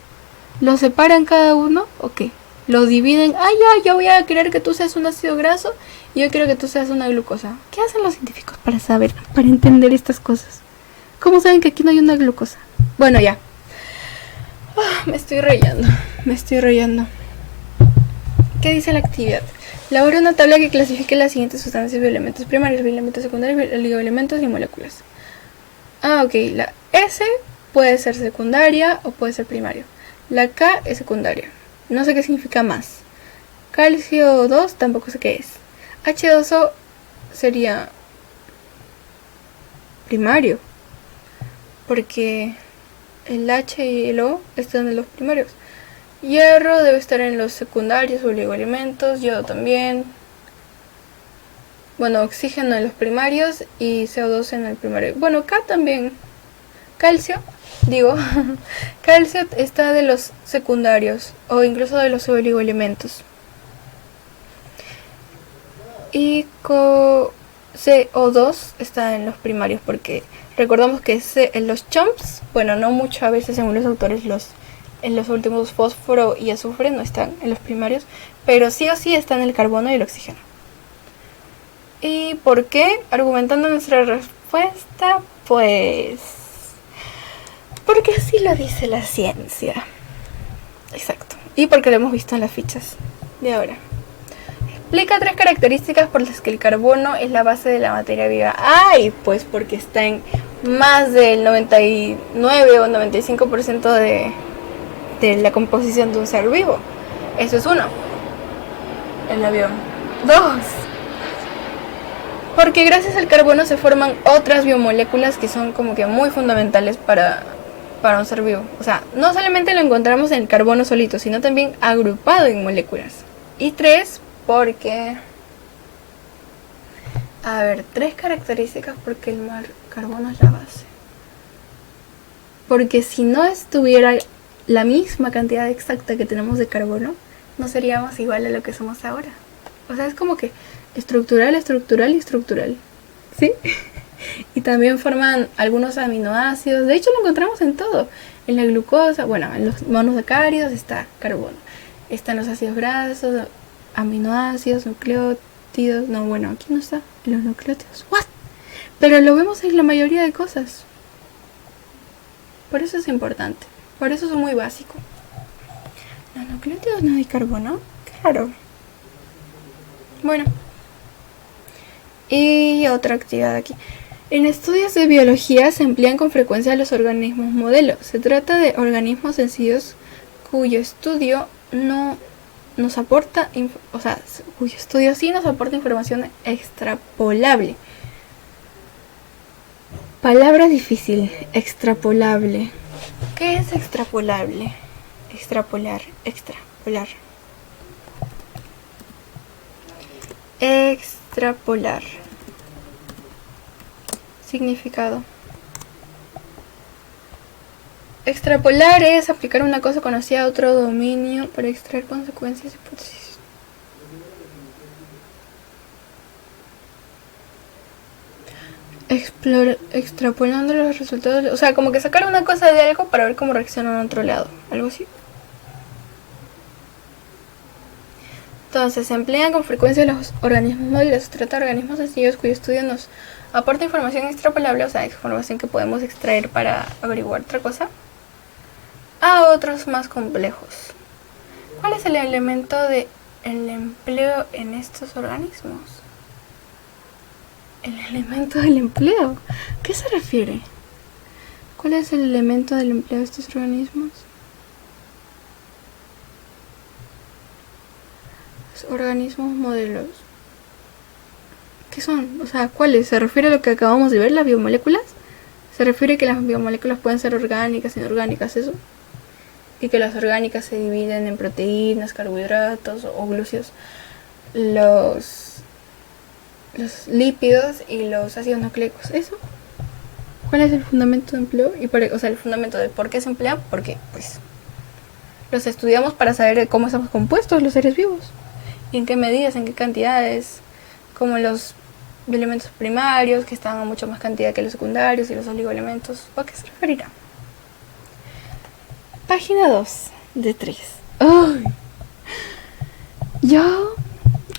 ¿Lo separan cada uno o qué? ¿Lo dividen? Ah, ya, yo voy a querer que tú seas un ácido graso y yo quiero que tú seas una glucosa. ¿Qué hacen los científicos para saber, para entender estas cosas? ¿Cómo saben que aquí no hay una glucosa? Bueno, ya. Me estoy rayando. ¿Qué dice la actividad? Elabora una tabla que clasifique las siguientes sustancias: bioelementos primarios, bioelementos secundarios, oligoelementos y moléculas. Ah, ok. La S puede ser secundaria o puede ser primario. La K es secundaria. No sé qué significa más. Calcio 2 tampoco sé qué es. H2O sería primario, porque el H y el O están en los primarios. Hierro debe estar en los secundarios o oligoelementos. Yodo también. Bueno, oxígeno en los primarios y CO2 en el primario. Bueno, K también. Calcio, calcio está de los secundarios o incluso de los oligoelementos. Y CO2 está en los primarios, porque recordamos que en los chomps, bueno, no mucho a veces según los autores, en los últimos fósforo y azufre no están en los primarios, pero sí o sí están el carbono y el oxígeno. ¿Y por qué? Argumentando nuestra respuesta, pues porque así lo dice la ciencia. Exacto. Y porque lo hemos visto en las fichas de ahora. Explica 3 características por las que el carbono es la base de la materia viva. ¡Ay! Pues porque está en más del 99 o 95% de la composición de un ser vivo. Eso es uno. El avión. 2. Porque gracias al carbono se forman otras biomoléculas que son como que muy fundamentales para un ser vivo. O sea, no solamente lo encontramos en el carbono solito, sino también agrupado en moléculas. Y 3, porque... A ver, 3 características porque el carbono es la base. Porque si no estuviera la misma cantidad exacta que tenemos de carbono, no seríamos igual a lo que somos ahora. O sea, es como que estructural, estructural y estructural. ¿Sí? Y también forman algunos aminoácidos. De hecho, lo encontramos en todo. En la glucosa, bueno, en los monosacáridos está carbono. Están los ácidos grasos, aminoácidos, nucleótidos. No, bueno, aquí no está. Los nucleótidos. ¿What? Pero lo vemos en la mayoría de cosas. Por eso es importante. Por eso es muy básico. Los nucleótidos no hay carbono. Claro. Bueno. Y otra actividad aquí. En estudios de biología se emplean con frecuencia los organismos modelo. Se trata de organismos sencillos cuyo estudio no nos aporta, cuyo estudio sí nos aporta información extrapolable. Palabra difícil, extrapolable. ¿Qué es extrapolable? Extrapolar. Extrapolar. Significado. Extrapolar es aplicar una cosa conocida a otro dominio para extraer consecuencias y hipótesis. Extrapolando los resultados, o sea, como que sacar una cosa de algo para ver cómo reacciona en otro lado, algo así. Entonces, se emplean con frecuencia los organismos móviles. Se trata de organismos sencillos cuyo estudio nos aporta información extrapolable, o sea, información que podemos extraer para averiguar otra cosa, a otros más complejos. ¿Cuál es el elemento del empleo en estos organismos? El elemento del empleo. ¿Qué se refiere? ¿Cuál es el elemento del empleo de estos organismos? Los organismos modelos. ¿Qué son? O sea, ¿cuáles? ¿Se refiere a lo que acabamos de ver, las biomoléculas? ¿Se refiere a que las biomoléculas pueden ser orgánicas, inorgánicas, eso? Y que las orgánicas se dividen en proteínas, carbohidratos o glúcidos. Los lípidos y los ácidos nucleicos, ¿eso? ¿Cuál es el fundamento de empleo? O sea, el fundamento de por qué se emplean, porque pues los estudiamos para saber cómo estamos compuestos los seres vivos, y en qué medidas, en qué cantidades, como los elementos primarios, que están a mucho más cantidad que los secundarios, y los oligoelementos. ¿A qué se referirá? Página 2 de 3. ¡Ay!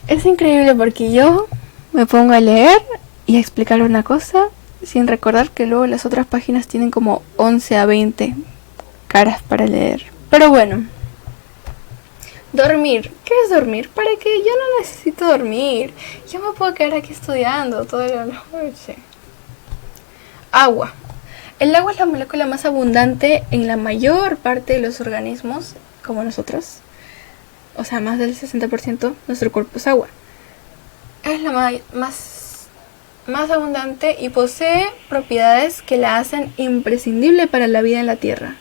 Es increíble porque yo me pongo a leer y a explicar una cosa sin recordar que luego las otras páginas tienen como 11 a 20 caras para leer. Pero bueno. Dormir. ¿Qué es dormir? ¿Para qué? Yo no necesito dormir. Yo me puedo quedar aquí estudiando toda la noche. Agua. El agua es la molécula más abundante en la mayor parte de los organismos, como nosotros. O sea, más del 60% nuestro cuerpo es agua. Es la más abundante y posee propiedades que la hacen imprescindible para la vida en la Tierra.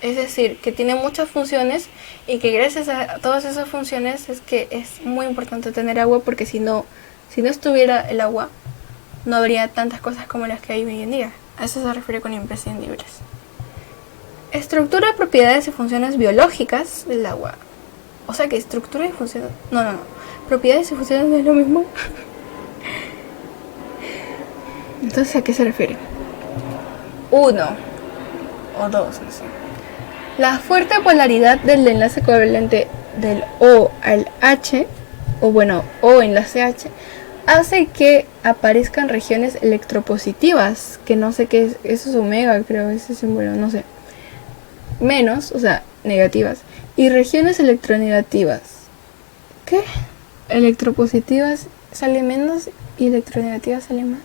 Es decir, que tiene muchas funciones y que gracias a todas esas funciones es que es muy importante tener agua, porque si no estuviera el agua, no habría tantas cosas como las que hay hoy en día. A eso se refiere con imprescindibles. Estructura, propiedades y funciones biológicas del agua. O sea que estructura y función... No, no, no. Propiedades y funciones no es lo mismo. Entonces, ¿a qué se refiere? Uno o dos, no sé. La fuerte polaridad del enlace covalente del O al H, o bueno, O enlace H, hace que aparezcan regiones electropositivas, que no sé qué es, eso es omega, creo, ese símbolo, no sé. Menos, o sea, negativas. Y regiones electronegativas. ¿Qué? Electropositivas sale menos y electronegativas sale más.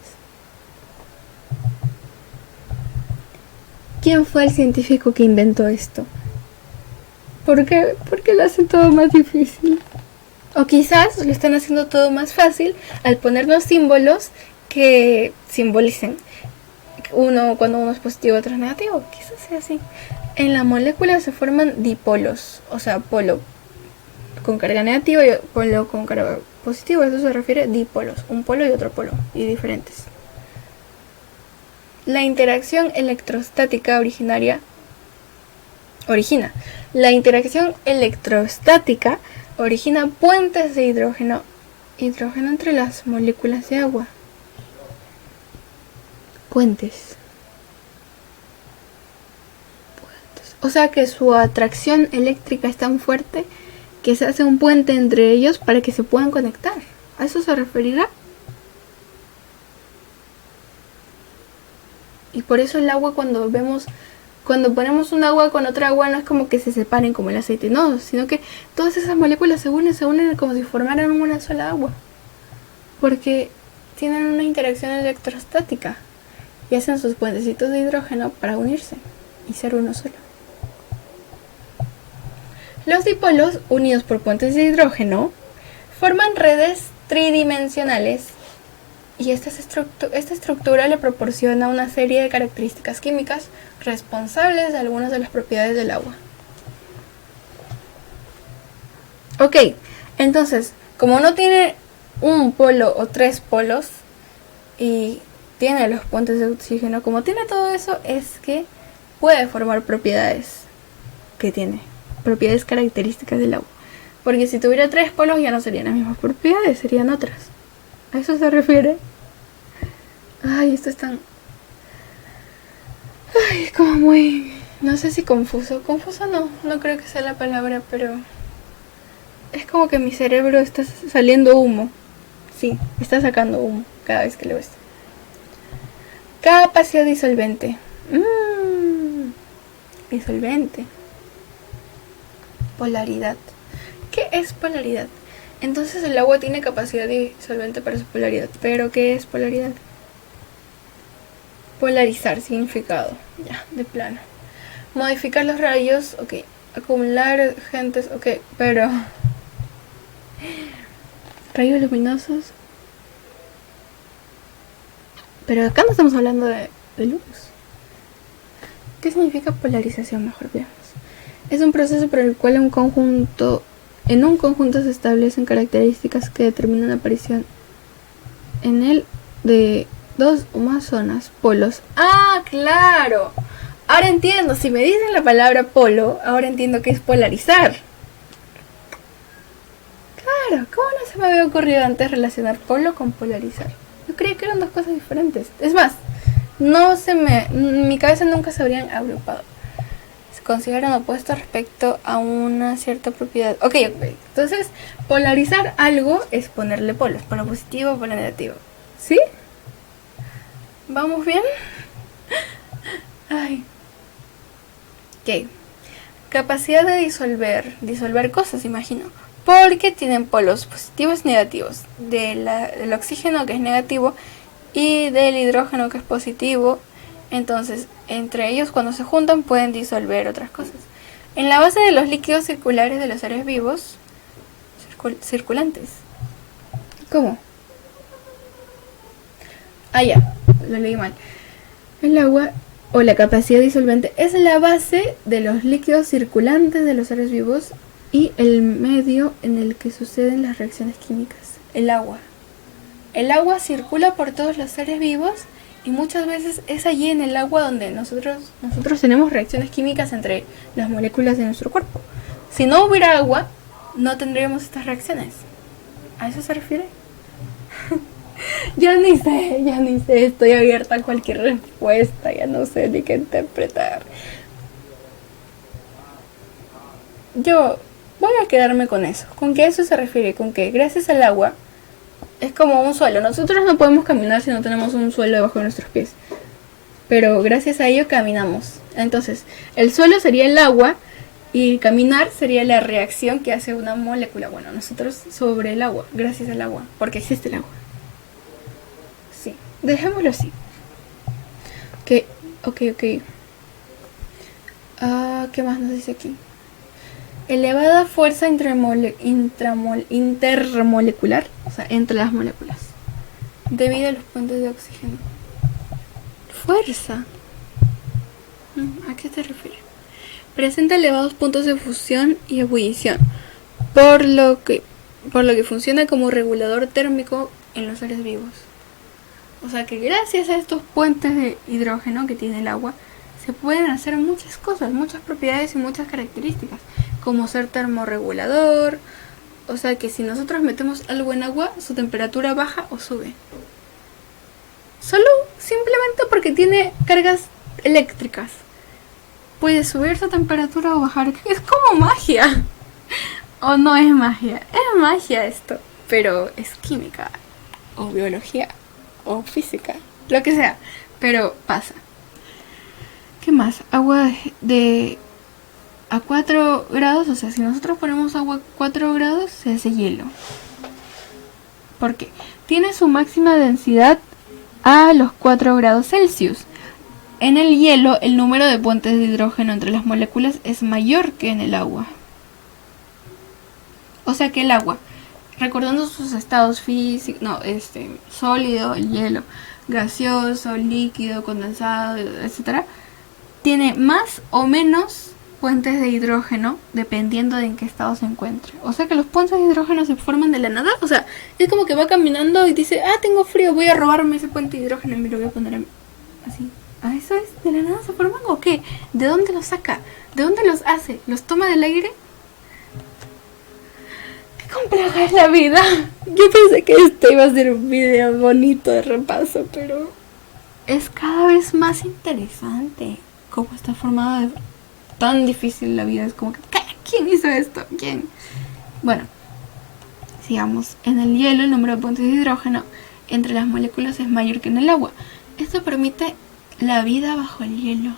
¿Quién fue el científico que inventó esto? ¿Por qué lo hacen todo más difícil? O quizás lo están haciendo todo más fácil al ponernos símbolos que simbolicen cuando uno es positivo, otro es negativo. Quizás sea así. En la molécula se forman dipolos, o sea, polo con carga negativa y polo con carga positiva. Eso se refiere a dipolos, un polo y otro polo, y diferentes. La interacción electrostática origina puentes de hidrógeno entre las moléculas de agua. Puentes. O sea que su atracción eléctrica es tan fuerte que se hace un puente entre ellos para que se puedan conectar. ¿A eso se referirá? Y por eso el agua, cuando ponemos un agua con otra agua, no es como que se separen como el aceite, no, sino que todas esas moléculas se unen como si formaran una sola agua, porque tienen una interacción electrostática y hacen sus puentecitos de hidrógeno para unirse y ser uno solo. Los dipolos, unidos por puentes de hidrógeno, forman redes tridimensionales, y esta estructura le proporciona una serie de características químicas responsables de algunas de las propiedades del agua. Ok, entonces, como no tiene un polo o tres polos y tiene los puentes de oxígeno, como tiene todo eso, es que puede formar propiedades características del agua. Porque si tuviera tres polos ya no serían las mismas propiedades, serían otras. ¿A eso se refiere? Ay, esto es tan... Ay, es como muy... No sé si confuso. Confuso no creo que sea la palabra, pero... Es como que mi cerebro está saliendo humo. Sí, está sacando humo cada vez que lo ves. Capacidad disolvente. Disolvente. Polaridad. ¿Qué es polaridad? Entonces el agua tiene capacidad disolvente para su polaridad. ¿Pero qué es polaridad? Polarizar, significado. Ya, de plano. Modificar los rayos, ok. Acumular agentes, ok. Pero... rayos luminosos. Pero acá no estamos hablando de luz. ¿Qué significa polarización? Mejor veamos. Es un proceso por el cual en un conjunto se establecen características que determinan la aparición en él de dos o más zonas, polos. ¡Ah, claro! Ahora entiendo, si me dicen la palabra polo, ahora entiendo que es polarizar. Claro, ¿cómo no se me había ocurrido antes relacionar polo con polarizar? Yo creía que eran dos cosas diferentes. Es más, mi cabeza nunca se habrían agrupado. Se consideran opuestos respecto a una cierta propiedad. Ok. Entonces, polarizar algo es ponerle polos, polo positivo, polo negativo. ¿Sí? ¿Vamos bien? Ay. Ok. Capacidad de disolver cosas, imagino. Porque tienen polos positivos y negativos. Del oxígeno, que es negativo, y del hidrógeno, que es positivo. Entonces, entre ellos, cuando se juntan, pueden disolver otras cosas. En la base de los líquidos circulares de los seres vivos, circulantes. ¿Cómo? Ah, ya, lo leí mal. El agua o la capacidad disolvente es la base de los líquidos circulantes de los seres vivos y el medio en el que suceden las reacciones químicas. El agua. El agua circula por todos los seres vivos y muchas veces es allí en el agua donde nosotros tenemos reacciones químicas entre las moléculas de nuestro cuerpo. Si no hubiera agua, no tendríamos estas reacciones. ¿A eso se refiere? Ya ni sé, estoy abierta a cualquier respuesta, ya no sé ni qué interpretar. Yo voy a quedarme con eso, con que eso se refiere, con que gracias al agua es como un suelo. Nosotros no podemos caminar si no tenemos un suelo debajo de nuestros pies, pero gracias a ello caminamos. Entonces, el suelo sería el agua y caminar sería la reacción que hace una molécula. Bueno, nosotros sobre el agua, gracias al agua, porque existe el agua. Sí, dejémoslo así. Ok. ¿Qué más nos dice aquí? Elevada fuerza intermolecular, o sea, entre las moléculas, debido a los puentes de oxígeno. Fuerza. ¿A qué se refiere? Presenta elevados puntos de fusión y ebullición, por lo que funciona como regulador térmico en los seres vivos. O sea que gracias a estos puentes de hidrógeno que tiene el agua, se pueden hacer muchas cosas, muchas propiedades y muchas características, como ser termorregulador. O sea que si nosotros metemos algo en agua, su temperatura baja o sube. Solo simplemente porque tiene cargas eléctricas. Puede subir su temperatura o bajar. Es como magia. O no es magia. Es magia esto. Pero es química. O biología. O física. Lo que sea. Pero pasa. ¿Qué más? Agua a 4 grados. O sea, si nosotros ponemos agua a 4 grados, se hace hielo. ¿Por qué? Tiene su máxima densidad a los 4 grados Celsius. En el hielo, el número de puentes de hidrógeno entre las moléculas es mayor que en el agua. O sea que el agua, recordando sus estados físicos, sólido, el hielo, gaseoso, líquido, condensado, etc., tiene más o menos puentes de hidrógeno dependiendo de en qué estado se encuentre. O sea que los puentes de hidrógeno se forman de la nada. O sea, es como que va caminando y dice, tengo frío, voy a robarme ese puente de hidrógeno y me lo voy a poner así. ¿Eso es? ¿De la nada se forman o qué? ¿De dónde los saca? ¿De dónde los hace? ¿Los toma del aire? ¡Qué compleja es la vida! Yo pensé que este iba a ser un video bonito de repaso, pero es cada vez más interesante cómo está formada. Tan difícil la vida, es como que ¿quién hizo esto? ¿Quién? Bueno, sigamos. En el hielo, el número de puentes de hidrógeno entre las moléculas es mayor que en el agua. Esto permite la vida bajo el hielo.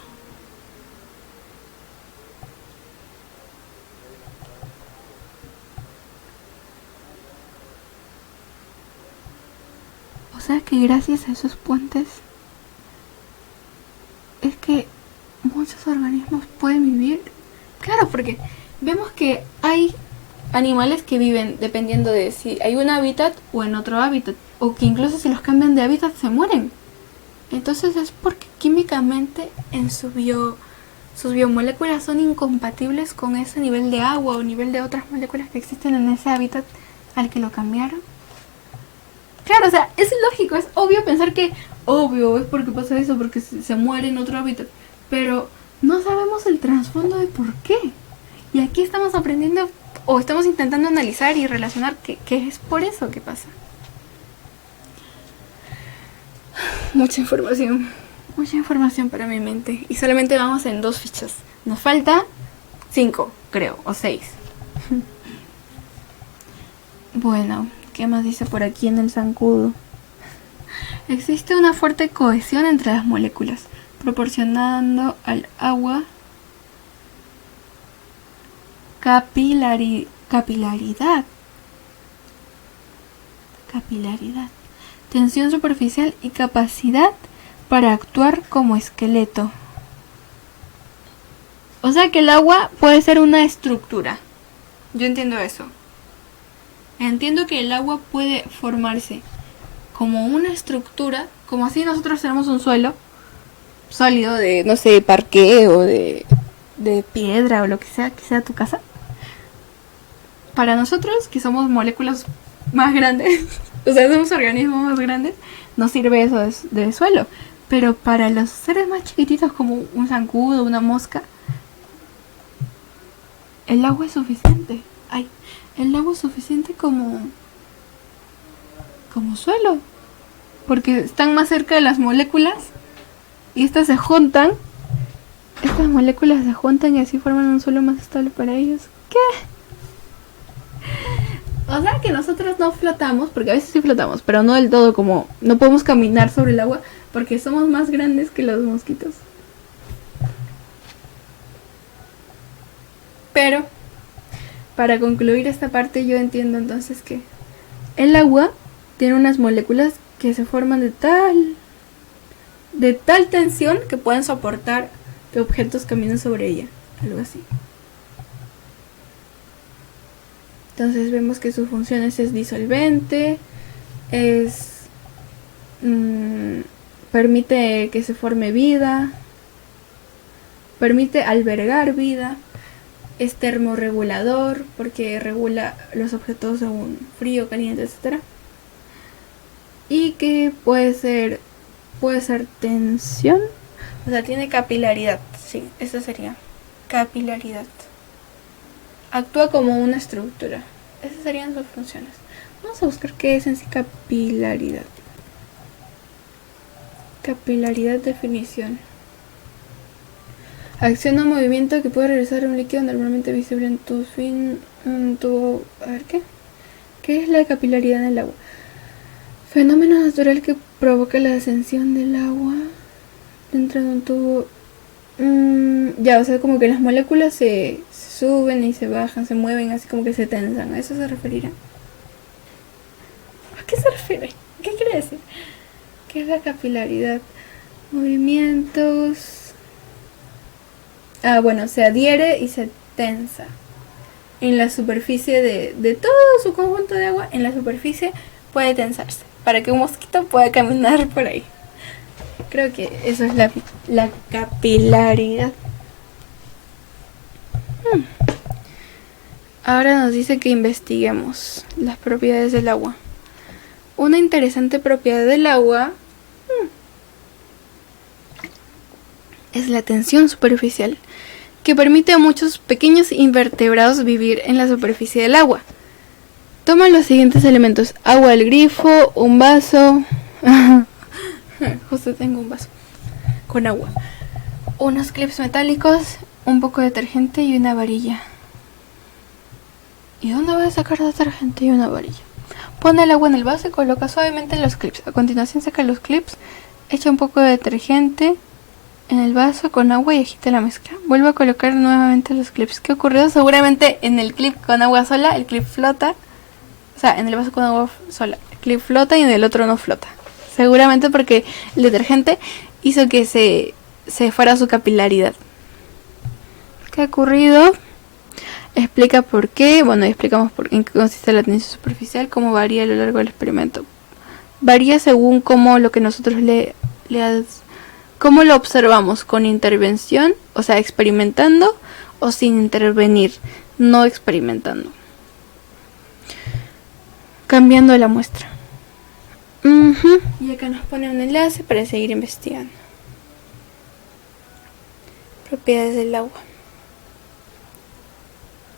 O sea que gracias a esos puentes es que muchos organismos pueden vivir. Claro, porque vemos que hay animales que viven dependiendo de si hay un hábitat o en otro hábitat, o que incluso si los cambian de hábitat se mueren. Entonces es porque químicamente en sus biomoléculas son incompatibles con ese nivel de agua o nivel de otras moléculas que existen en ese hábitat al que lo cambiaron. Claro, o sea, es lógico, es obvio pensar que obvio es porque pasa eso, porque se muere en otro hábitat, pero no sabemos el trasfondo de por qué. Y aquí estamos aprendiendo o estamos intentando analizar y relacionar que es por eso que pasa. Mucha información para mi mente. Y solamente vamos en 2 fichas. Nos falta 5, creo, o 6. Bueno, ¿qué más dice por aquí en el zancudo? Existe una fuerte cohesión entre las moléculas, proporcionando al agua capilaridad, tensión superficial y capacidad para actuar como esqueleto. O sea que el agua puede ser una estructura. Yo entiendo eso. Entiendo que el agua puede formarse como una estructura, como así nosotros tenemos un suelo sólido de, no sé, parqué o de piedra o lo que sea tu casa. Para nosotros, que somos moléculas más grandes, o sea, somos organismos más grandes, nos sirve eso de suelo. Pero para los seres más chiquititos como un zancudo, una mosca, el agua es suficiente. ay, el agua es suficiente como suelo, porque están más cerca de las moléculas y estas se juntan. Estas moléculas se juntan y así forman un suelo más estable para ellos. ¿Qué? O sea que nosotros no flotamos, porque a veces sí flotamos, pero no del todo, como no podemos caminar sobre el agua porque somos más grandes que los mosquitos. Pero, para concluir esta parte, yo entiendo entonces que el agua tiene unas moléculas que se forman de tal tensión que pueden soportar que objetos caminen sobre ella, algo así. Entonces vemos que sus funciones es disolvente, permite que se forme vida, permite albergar vida, es termorregulador porque regula los objetos según frío, caliente, etc. Y que puede ser tensión, o sea, tiene capilaridad, sí, eso sería capilaridad. Actúa como una estructura. Esas serían sus funciones. Vamos a buscar qué es en sí capilaridad. Capilaridad, definición. Acción o movimiento que puede realizar un líquido normalmente visible en tu tubo. A ver, ¿qué es la capilaridad en el agua? Fenómeno natural que provoca la ascensión del agua dentro de un tubo. Ya, o sea, como que las moléculas se suben y se bajan, se mueven, así como que se tensan. ¿A eso se referirá? ¿A qué se refiere? ¿Qué quiere decir? ¿Qué es la capilaridad? Movimientos. Bueno, se adhiere y se tensa en la superficie de todo su conjunto de agua. En la superficie puede tensarse para que un mosquito pueda caminar por ahí. Creo que eso es la capilaridad. Ahora nos dice que investiguemos las propiedades del agua. Una interesante propiedad del agua es la tensión superficial, que permite a muchos pequeños invertebrados vivir en la superficie del agua. Toma los siguientes elementos: agua del grifo, un vaso. Justo tengo un vaso con agua, unos clips metálicos, un poco de detergente y una varilla. ¿Y dónde voy a sacar detergente y una varilla? Pone el agua en el vaso y coloca suavemente los clips. A continuación saca los clips, echa un poco de detergente en el vaso con agua y agita la mezcla. Vuelve a colocar nuevamente los clips. ¿Qué ocurrió? Seguramente en el clip con agua sola el clip flota. O sea, en el vaso con agua sola el clip flota y en el otro no flota. Seguramente porque el detergente hizo que se fuera su capilaridad. ¿Qué ha ocurrido? Explica por qué. Bueno, explicamos en qué consiste la tensión superficial, cómo varía a lo largo del experimento. Varía según cómo lo que nosotros cómo lo observamos, con intervención, o sea, experimentando, o sin intervenir, no experimentando. Cambiando la muestra. Y acá nos pone un enlace para seguir investigando. Propiedades del agua.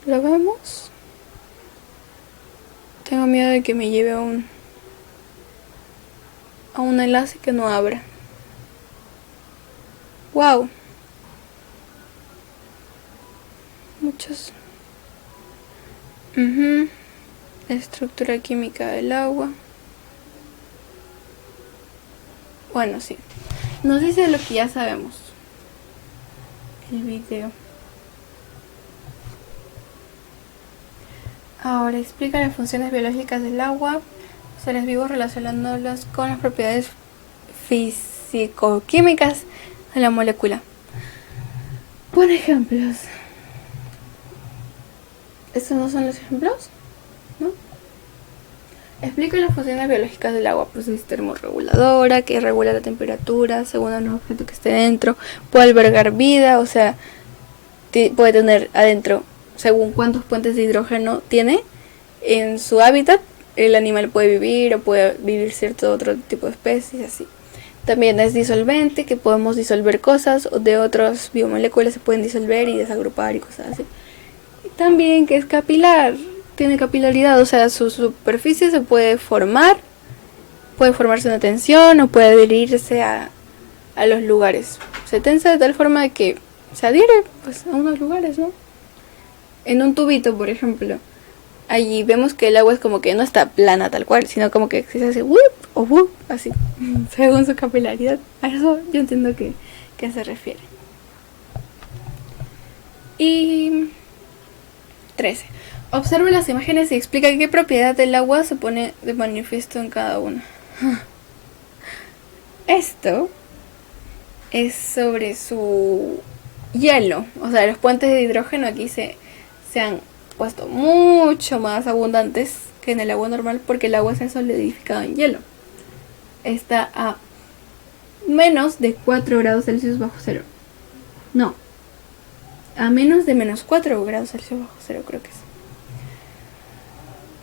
¿Lo vemos? Tengo miedo de que me lleve a un enlace que no abra. Wow. Muchos. Estructura química del agua. Bueno, sí. Nos dice lo que ya sabemos. El video. Ahora explica las funciones biológicas del agua, seres vivos relacionándolos con las propiedades físico-químicas de la molécula. Por ejemplos. ¿Estos no son los ejemplos? ¿No? Explica las funciones biológicas del agua. Pues es termorreguladora, que regula la temperatura según el objeto que esté dentro. Puede albergar vida, o sea, puede tener adentro, según cuántos puentes de hidrógeno tiene en su hábitat, el animal puede vivir o puede vivir cierto otro tipo de especies, así. También es disolvente, que podemos disolver cosas o de otras biomoléculas se pueden disolver y desagrupar y cosas así. También que es capilar, tiene capilaridad, o sea, su superficie se puede formar, puede formarse una tensión o puede adherirse a los lugares. Se tensa de tal forma que se adhiere pues, a unos lugares, ¿no? En un tubito, por ejemplo, allí vemos que el agua es como que no está plana tal cual, sino como que se hace whoop o whoop, así, según su capilaridad. A eso yo entiendo que se refiere. Y 13. Observa las imágenes y explica qué propiedad del agua se pone de manifiesto en cada una. Esto es sobre su hielo. O sea, los puentes de hidrógeno aquí se han puesto mucho más abundantes que en el agua normal porque el agua se ha solidificado en hielo. Está a menos de 4 grados Celsius bajo cero. No, a menos de menos 4 grados Celsius bajo cero creo que es.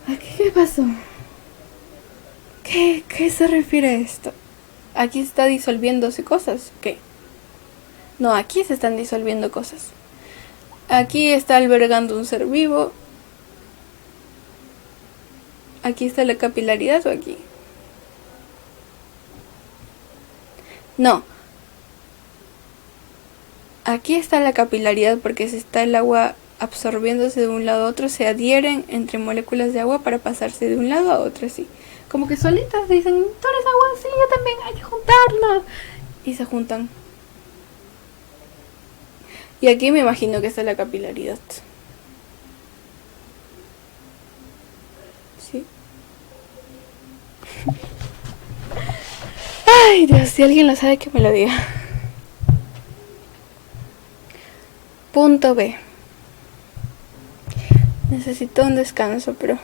¿Aquí qué pasó? ¿Qué se refiere a esto? Aquí está disolviéndose cosas. ¿Qué? No, aquí se están disolviendo cosas. Aquí está albergando un ser vivo. Aquí está la capilaridad o aquí. No. Aquí está la capilaridad porque se está el agua absorbiéndose de un lado a otro, se adhieren entre moléculas de agua para pasarse de un lado a otro, así. Como que solitas dicen, tú eres agua, sí, yo también, hay que juntarnos. Y se juntan. Y aquí me imagino que está la capilaridad. ¿Sí? Ay, Dios, si alguien lo sabe que me lo diga. Punto B. Necesito un descanso, pero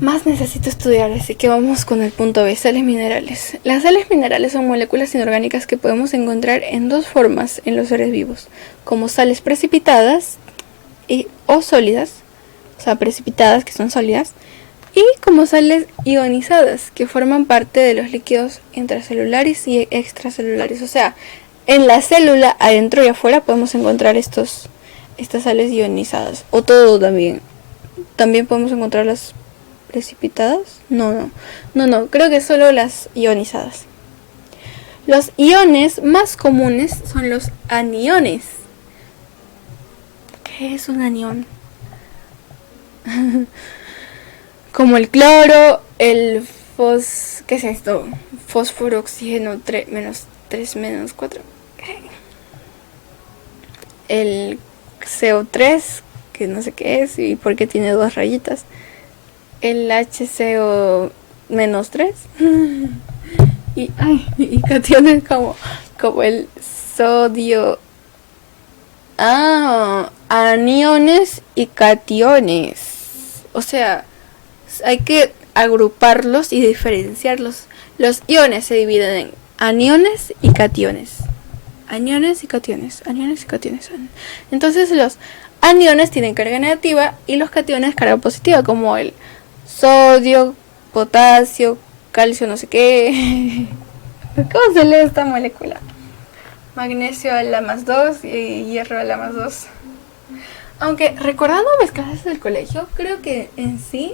más necesito estudiar, así que vamos con el punto B, sales minerales. Las sales minerales son moléculas inorgánicas que podemos encontrar en dos formas en los seres vivos, como sales precipitadas o sólidas, o sea, precipitadas que son sólidas, y como sales ionizadas que forman parte de los líquidos intracelulares y extracelulares, o sea, en la célula adentro y afuera podemos encontrar estas sales ionizadas, o todo también podemos encontrar las precipitadas, no, creo que solo las ionizadas. Los iones más comunes son los aniones. ¿Qué es un anión? Como el cloro, el ¿qué es esto? Fósforo, oxígeno, menos 3, menos 4. El CO3, que no sé qué es y por qué tiene dos rayitas. El HCO menos 3. Y cationes como el sodio. Aniones y cationes. O sea, hay que agruparlos y diferenciarlos. Los iones se dividen en aniones y cationes. Aniones y cationes. Aniones y cationes. Entonces los aniones tienen carga negativa y los cationes carga positiva, como el sodio, potasio, calcio, no sé qué. ¿Cómo se lee esta molécula? Magnesio a la más 2 y hierro a la más 2. Aunque recordando mis clases del colegio, creo que en sí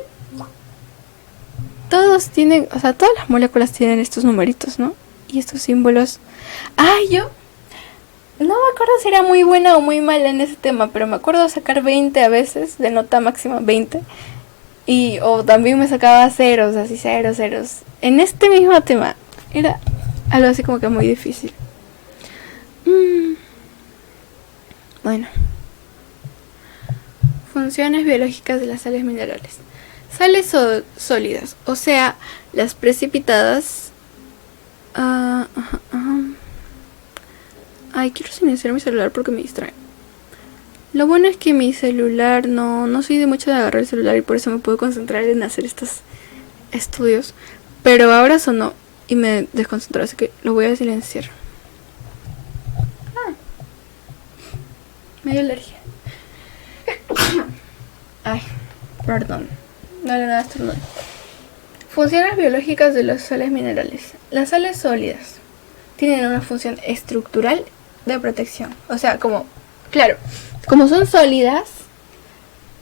todos tienen, o sea, todas las moléculas tienen estos numeritos, ¿no? Y estos símbolos. Yo no me acuerdo si era muy buena o muy mala en ese tema, pero me acuerdo sacar 20 a veces, de nota máxima 20. O también me sacaba ceros, así ceros. En este mismo tema era algo así como que muy difícil. Bueno. Funciones biológicas de las sales minerales. Sales sólidas, o sea, las precipitadas. Quiero silenciar mi celular porque me distrae. Lo bueno es que mi celular no soy de mucho de agarrar el celular y por eso me puedo concentrar en hacer estos estudios. Pero ahora sonó y me desconcentró, así que lo voy a silenciar. Me dio alergia. Perdón. No le nada estornudo. Funciones biológicas de las sales minerales. Las sales sólidas tienen una función estructural de protección. O sea, como, claro, como son sólidas,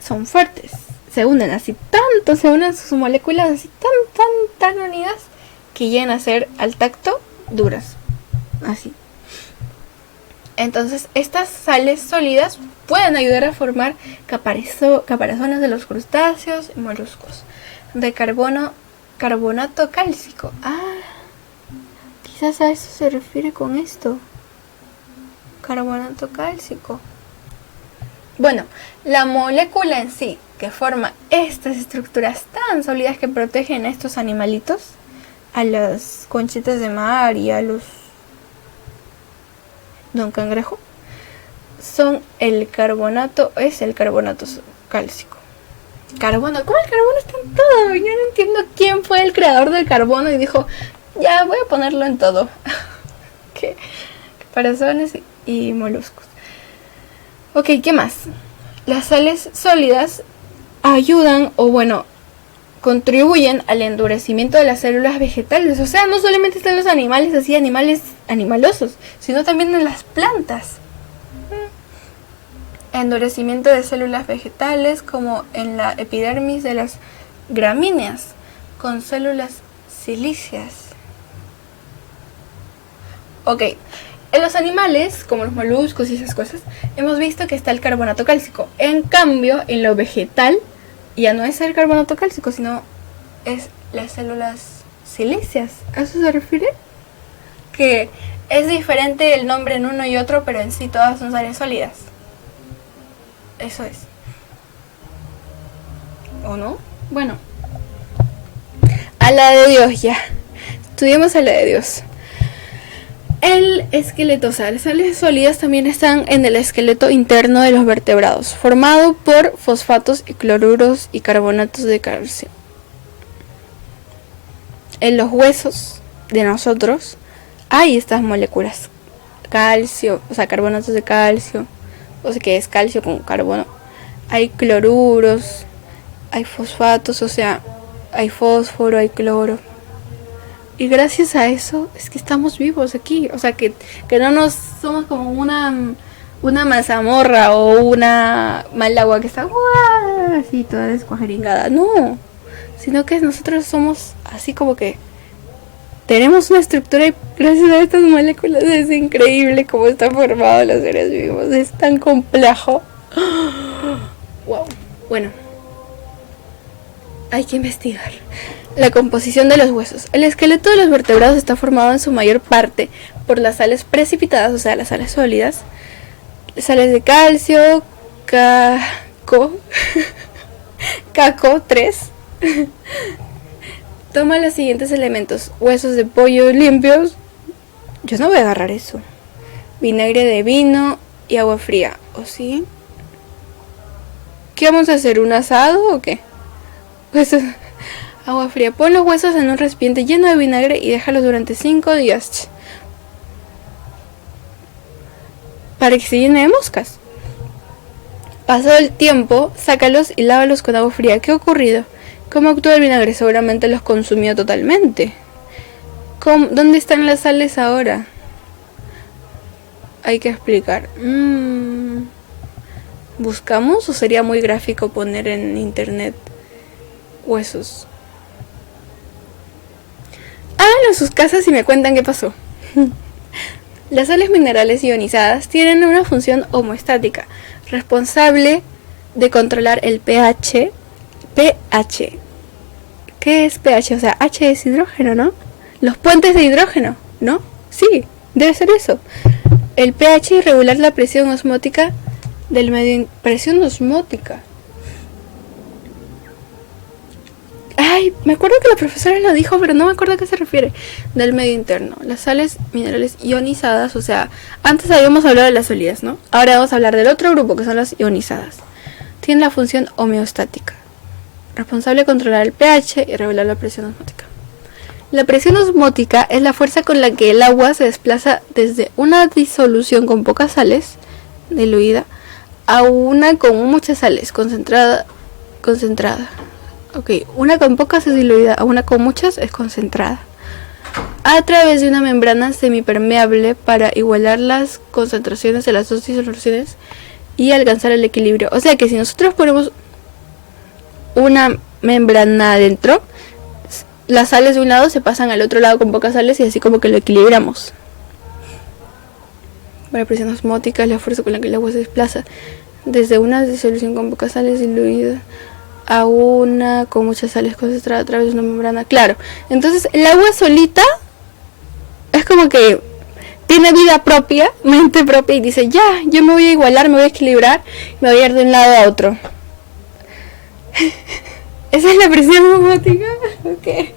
son fuertes. Se unen así tanto, se unen sus moléculas así tan unidas que llegan a ser al tacto duras. Así. Entonces, estas sales sólidas pueden ayudar a formar caparazones de los crustáceos y moluscos. De carbonato cálcico. Quizás a eso se refiere con esto. Carbonato cálcico. Bueno, la molécula en sí que forma estas estructuras tan sólidas que protegen a estos animalitos, a las conchitas de mar y a los don cangrejo, son el carbonato cálcico. Carbono, ¿cómo el carbono está en todo? Yo no entiendo quién fue el creador del carbono y dijo, ya voy a ponerlo en todo. ¿Qué? Caparazones y moluscos. Ok, ¿qué más? Las sales sólidas ayudan, o bueno, contribuyen al endurecimiento de las células vegetales. O sea, no solamente están los animales así, animales animalosos, sino también en las plantas. Endurecimiento de células vegetales, como en la epidermis de las gramíneas, con células silíceas. Ok, en los animales, como los moluscos y esas cosas, hemos visto que está el carbonato cálcico. En cambio, en lo vegetal, ya no es el carbonato cálcico, sino es las células silíceas. ¿A eso se refiere? Que es diferente el nombre en uno y otro, pero en sí todas son sales sólidas. Eso es. ¿O no? Bueno. A la de Dios ya. Estudiemos a la de Dios. El esqueleto, o sea, las sales sólidas también están en el esqueleto interno de los vertebrados, formado por fosfatos y cloruros y carbonatos de calcio. En los huesos de nosotros hay estas moléculas. Calcio, o sea, carbonatos de calcio, o sea, que es calcio con carbono. Hay cloruros, hay fosfatos, o sea, hay fósforo, hay cloro. Y gracias a eso es que estamos vivos aquí. O sea, que no nos somos como una mazamorra o una mal agua que está así toda descuajeringada. No, sino que nosotros somos así como que tenemos una estructura y gracias a estas moléculas es increíble cómo están formados los seres vivos. Es tan complejo. Wow. Bueno, hay que investigar. La composición de los huesos. El esqueleto de los vertebrados está formado en su mayor parte por las sales precipitadas, o sea, las sales sólidas, sales de calcio, caco 3. Toma los siguientes elementos: huesos de pollo limpios. Yo no voy a agarrar eso. Vinagre de vino y agua fría. ¿O sí? ¿Qué vamos a hacer? ¿Un asado o qué? Huesos. Agua fría. Pon los huesos en un recipiente lleno de vinagre y déjalos durante 5 días. Para que se llene de moscas. Pasado el tiempo, sácalos y lávalos con agua fría. ¿Qué ha ocurrido? ¿Cómo actúa el vinagre? Seguramente los consumió totalmente. ¿Dónde están las sales ahora? Hay que explicar. ¿Buscamos o sería muy gráfico poner en internet huesos? Háganlo en sus casas y me cuentan qué pasó. Las sales minerales ionizadas tienen una función homeostática, responsable de controlar el pH. pH. ¿Qué es pH? O sea, H es hidrógeno, ¿no? Los puentes de hidrógeno, ¿no? Sí, debe ser eso. El pH y regular la presión osmótica del medio. Presión osmótica. Ay, me acuerdo que la profesora lo dijo, pero no me acuerdo a qué se refiere. Del medio interno. Las sales minerales ionizadas, o sea, antes habíamos hablado de las sólidas, ¿no? Ahora vamos a hablar del otro grupo, que son las ionizadas. Tienen la función homeostática, responsable de controlar el pH y regular la presión osmótica. La presión osmótica es la fuerza con la que el agua se desplaza desde una disolución con pocas sales, diluida, a una con muchas sales, concentrada. Ok, una con pocas es diluida, a una con muchas es concentrada. A través de una membrana semipermeable para igualar las concentraciones de las dos disoluciones y alcanzar el equilibrio. O sea que si nosotros ponemos una membrana adentro, las sales de un lado se pasan al otro lado con pocas sales y así como que lo equilibramos. Para presión osmótica es la fuerza con la que el agua se desplaza desde una disolución con pocas sales diluidas a una con muchas sales concentradas a través de una membrana. Claro, entonces el agua solita es como que tiene vida propia, mente propia, y dice, ya, yo me voy a igualar, me voy a equilibrar, me voy a ir de un lado a otro. Esa es la presión osmótica. Okay.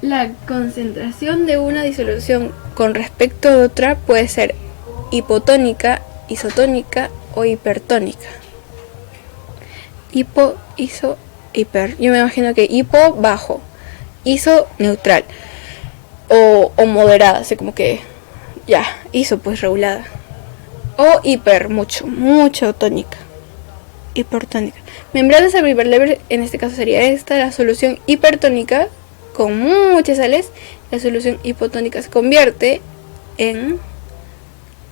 La concentración de una disolución con respecto a otra puede ser hipotónica, isotónica o hipertónica. Hipo, iso, hiper. Yo me imagino que hipo, bajo. Iso, neutral. O moderada, así como que ya, iso pues regulada. O hiper, mucho tónica. Hipertónica. Membranas a Barber, en este caso sería esta, la solución hipertónica con muchas sales. La solución hipotónica se convierte en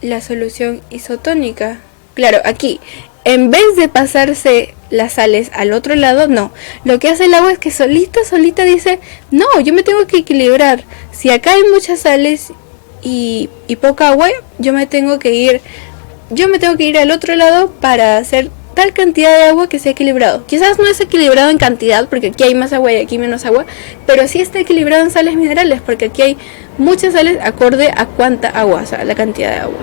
la solución isotónica. Claro, aquí, en vez de pasarse las sales al otro lado, no. Lo que hace el agua es que solita dice, no, yo me tengo que equilibrar. Si acá hay muchas sales y poca agua, yo me tengo que ir al otro lado para hacer tal cantidad de agua que sea equilibrado. Quizás no es equilibrado en cantidad, porque aquí hay más agua y aquí menos agua, pero sí está equilibrado en sales minerales, porque aquí hay muchas sales acorde a cuánta agua, o sea, la cantidad de agua.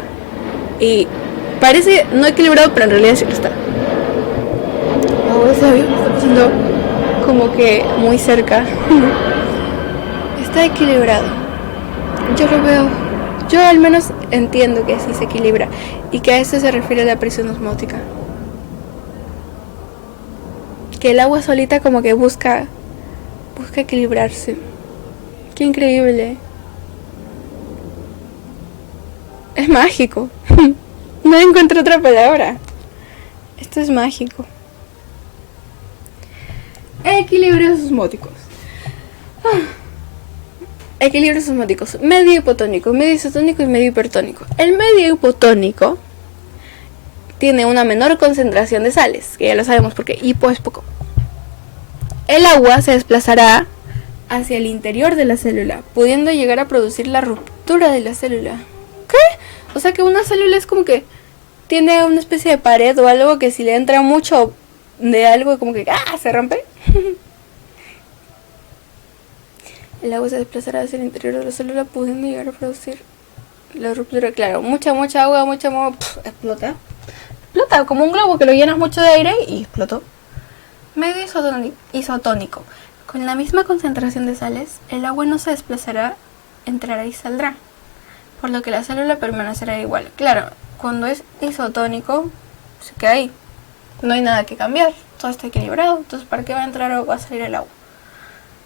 Y parece no equilibrado, pero en realidad sí lo está. Ese avión está pasando como que muy cerca. Está equilibrado. Yo lo veo. Yo al menos entiendo que sí se equilibra y que a eso se refiere la presión osmótica. Que el agua solita como que busca equilibrarse. Qué increíble. Es mágico. No encuentro otra palabra. Esto es mágico. Equilibrios osmóticos. Equilibrios osmóticos. Medio hipotónico, medio isotónico y medio hipertónico. El medio hipotónico tiene una menor concentración de sales, que ya lo sabemos porque hipo es poco. El agua se desplazará hacia el interior de la célula, pudiendo llegar a producir la ruptura de la célula. ¿Qué? O sea que una célula es como que tiene una especie de pared o algo que si le entra mucho de algo como que se rompe. El agua se desplazará hacia el interior de la célula, pudiendo llegar a producir la ruptura. Claro, mucha agua, explota. Explota como un globo que lo llenas mucho de aire y explotó. Medio isotónico. Con la misma concentración de sales, el agua no se desplazará, entrará y saldrá, por lo que la célula permanecerá igual. Claro, cuando es isotónico, se queda ahí. No hay nada que cambiar, todo está equilibrado, entonces ¿para qué va a entrar o va a salir el agua?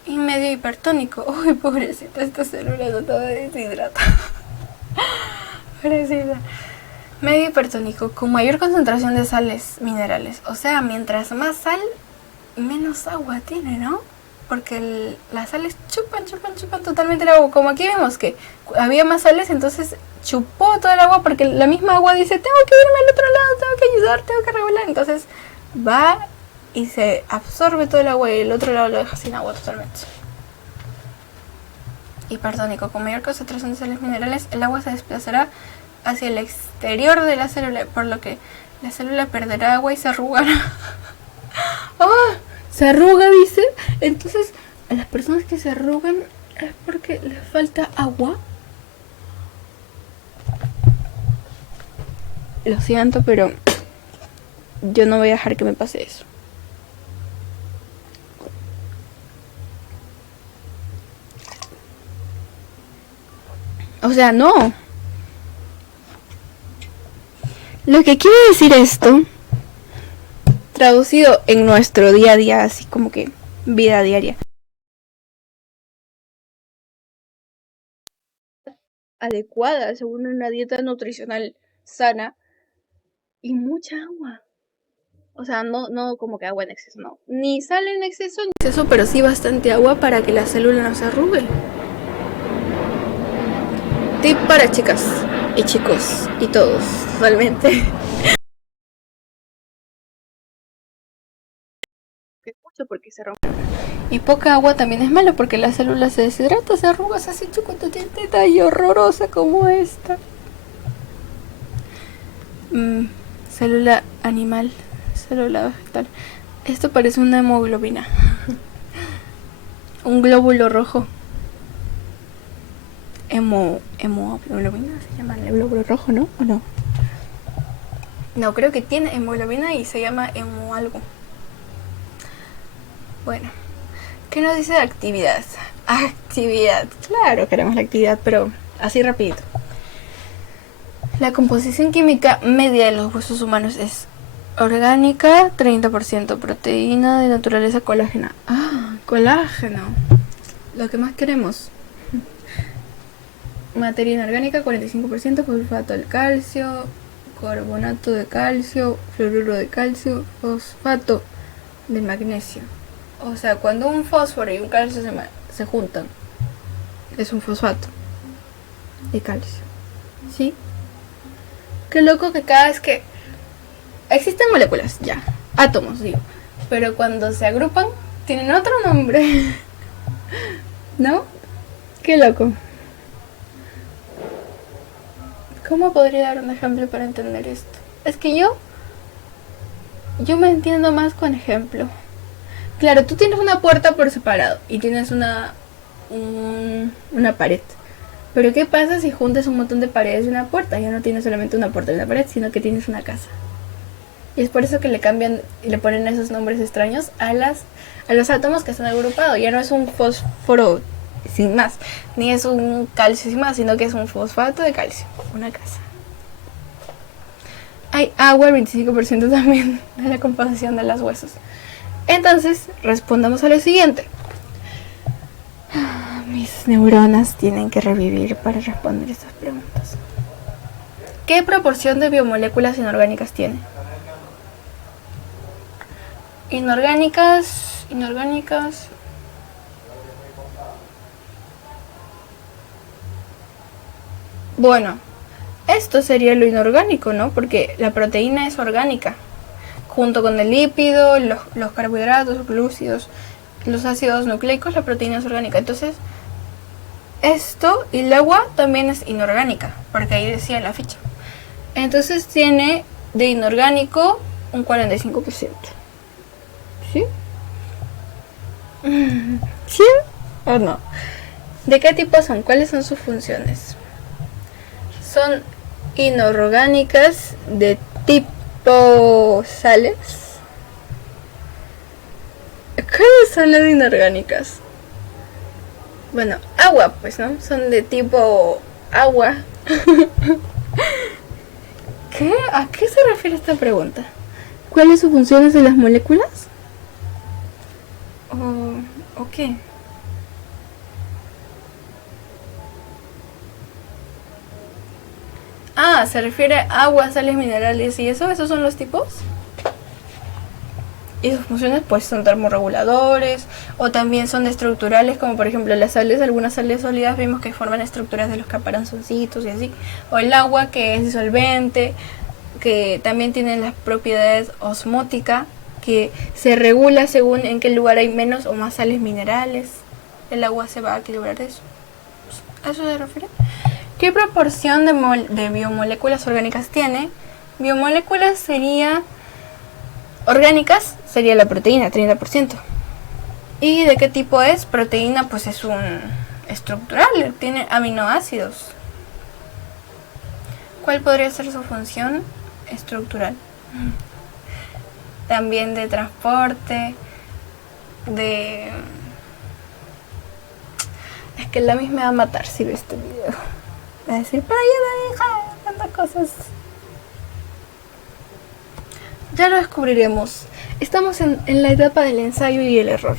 Y medio hipertónico. Uy, pobrecita, esta célula no estaba deshidratada. Pobrecita. Medio hipertónico, con mayor concentración de sales minerales. O sea, mientras más sal, menos agua tiene, ¿no? Porque las sales chupan totalmente el agua. Como aquí vemos que había más sales, entonces chupó todo el agua porque la misma agua dice, tengo que irme al otro lado, tengo que ayudar, tengo que regular. Entonces va y se absorbe todo el agua y el otro lado lo deja sin agua totalmente. Hipertónico, con mayor concentración de sales minerales, el agua se desplazará hacia el exterior de la célula, por lo que la célula perderá agua y se arrugará. Se arruga, dice. Entonces, a las personas que se arrugan es porque les falta agua. Lo siento, pero yo no voy a dejar que me pase eso. O sea, no. Lo que quiere decir esto, traducido en nuestro día a día, así como que vida diaria. Adecuada, según una dieta nutricional sana y mucha agua. O sea, no como que agua en exceso, no. Ni sal en exceso, pero sí bastante agua para que la célula no se arrugue. Tip para chicas y chicos y todos, realmente. que es mucho porque se rompe. Y poca agua también es malo porque la célula se deshidrata, se arrugas así chucutitita y horrorosa como esta. Célula animal, célula vegetal. Esto parece una hemoglobina. Un glóbulo rojo. Hemoglobina se llama el glóbulo rojo, ¿no? ¿O no? No, creo que tiene hemoglobina y se llama hemo algo. Bueno, ¿qué nos dice de actividad? Actividad, claro, queremos la actividad, pero así rapidito. La composición química media de los huesos humanos es orgánica, 30% proteína de naturaleza colágena. Ah, colágeno. Lo que más queremos. Materia inorgánica, 45%, fosfato del calcio, carbonato de calcio, fluoruro de calcio, fosfato de magnesio. O sea, cuando un fósforo y un calcio se juntan, es un fosfato de calcio. ¿Sí? Qué loco que cada vez que existen moléculas, ya, átomos, digo, pero cuando se agrupan tienen otro nombre. ¿No? Qué loco. ¿Cómo podría dar un ejemplo para entender esto? Es que yo me entiendo más con ejemplo. Claro, tú tienes una puerta por separado y tienes una pared. Pero ¿qué pasa si juntas un montón de paredes y una puerta? Ya no tienes solamente una puerta y una pared, sino que tienes una casa. Y es por eso que le cambian y le ponen esos nombres extraños a los átomos que están agrupados. Ya no es un fósforo sin más, ni es un calcio sin más, sino que es un fosfato de calcio, una casa. Hay agua, el 25% también de la composición de los huesos. Entonces, respondamos a lo siguiente. Mis neuronas tienen que revivir para responder estas preguntas. ¿Qué proporción de biomoléculas inorgánicas tiene? Inorgánicas. Bueno, esto sería lo inorgánico, ¿no? Porque la proteína es orgánica. Junto con el lípido, los carbohidratos, los glúcidos, los ácidos nucleicos, la proteína es orgánica. Entonces, esto y el agua también es inorgánica, porque ahí decía la ficha. Entonces tiene de inorgánico un 45%. ¿Sí? ¿Sí o no? ¿De qué tipo son? ¿Cuáles son sus funciones? Son inorgánicas de tipo sales. ¿Cuáles son las inorgánicas? Bueno, agua, pues, ¿no? Son de tipo agua. ¿Qué? ¿A qué se refiere esta pregunta? ¿Cuáles son sus funciones de las moléculas? ¿O qué? Ah, se refiere a agua, sales minerales y eso. ¿Esos son los tipos? Y sus funciones pues son termorreguladores o también son estructurales, como por ejemplo las sales, algunas sales sólidas vimos que forman estructuras de los caparazoncitos y así, o el agua que es disolvente, que también tiene las propiedades osmótica, que se regula según en qué lugar hay menos o más sales minerales, el agua se va a equilibrar eso. ¿A eso se refiere? ¿Qué proporción de biomoléculas orgánicas tiene? Biomoléculas sería... Orgánicas sería la proteína, 30%. ¿Y de qué tipo es? Proteína pues es un estructural, tiene aminoácidos. ¿Cuál podría ser su función? Estructural. También de transporte, de... Es que la misma me va a matar si ve este video. Va a decir, pero ya me deja tantas cosas. Ya lo descubriremos. Estamos en la etapa del ensayo y el error.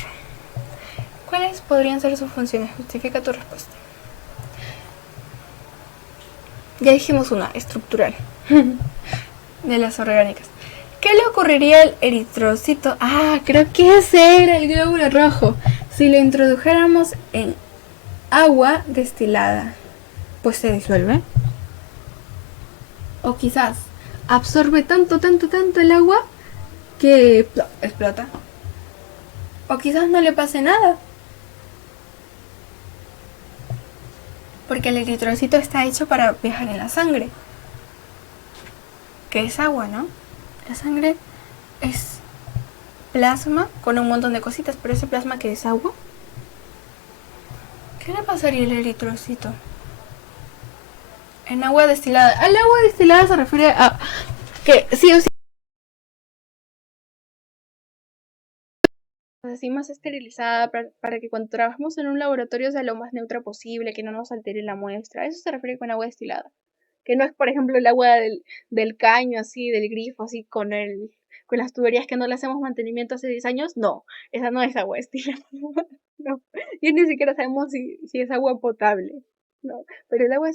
¿Cuáles podrían ser sus funciones? Justifica tu respuesta. Ya dijimos una, estructural. De las orgánicas. ¿Qué le ocurriría al eritrocito? Ah, creo que ese era el glóbulo rojo. Si lo introdujéramos en agua destilada, pues se disuelve. O quizás absorbe tanto el agua que explota. O quizás no le pase nada. Porque el eritrocito está hecho para viajar en la sangre. Que es agua, ¿no? La sangre es plasma con un montón de cositas, pero ese plasma que es agua. ¿Qué le pasaría al eritrocito? En agua destilada. Al agua destilada se refiere a que sí o sí así más esterilizada para que cuando trabajemos en un laboratorio sea lo más neutra posible, que no nos altere la muestra. Eso se refiere con agua destilada. Que no es, por ejemplo, el agua del caño, así, del grifo, así, con las tuberías que no le hacemos mantenimiento hace 10 años. No, esa no es agua destilada. No, y ni siquiera sabemos si es agua potable. No, pero el agua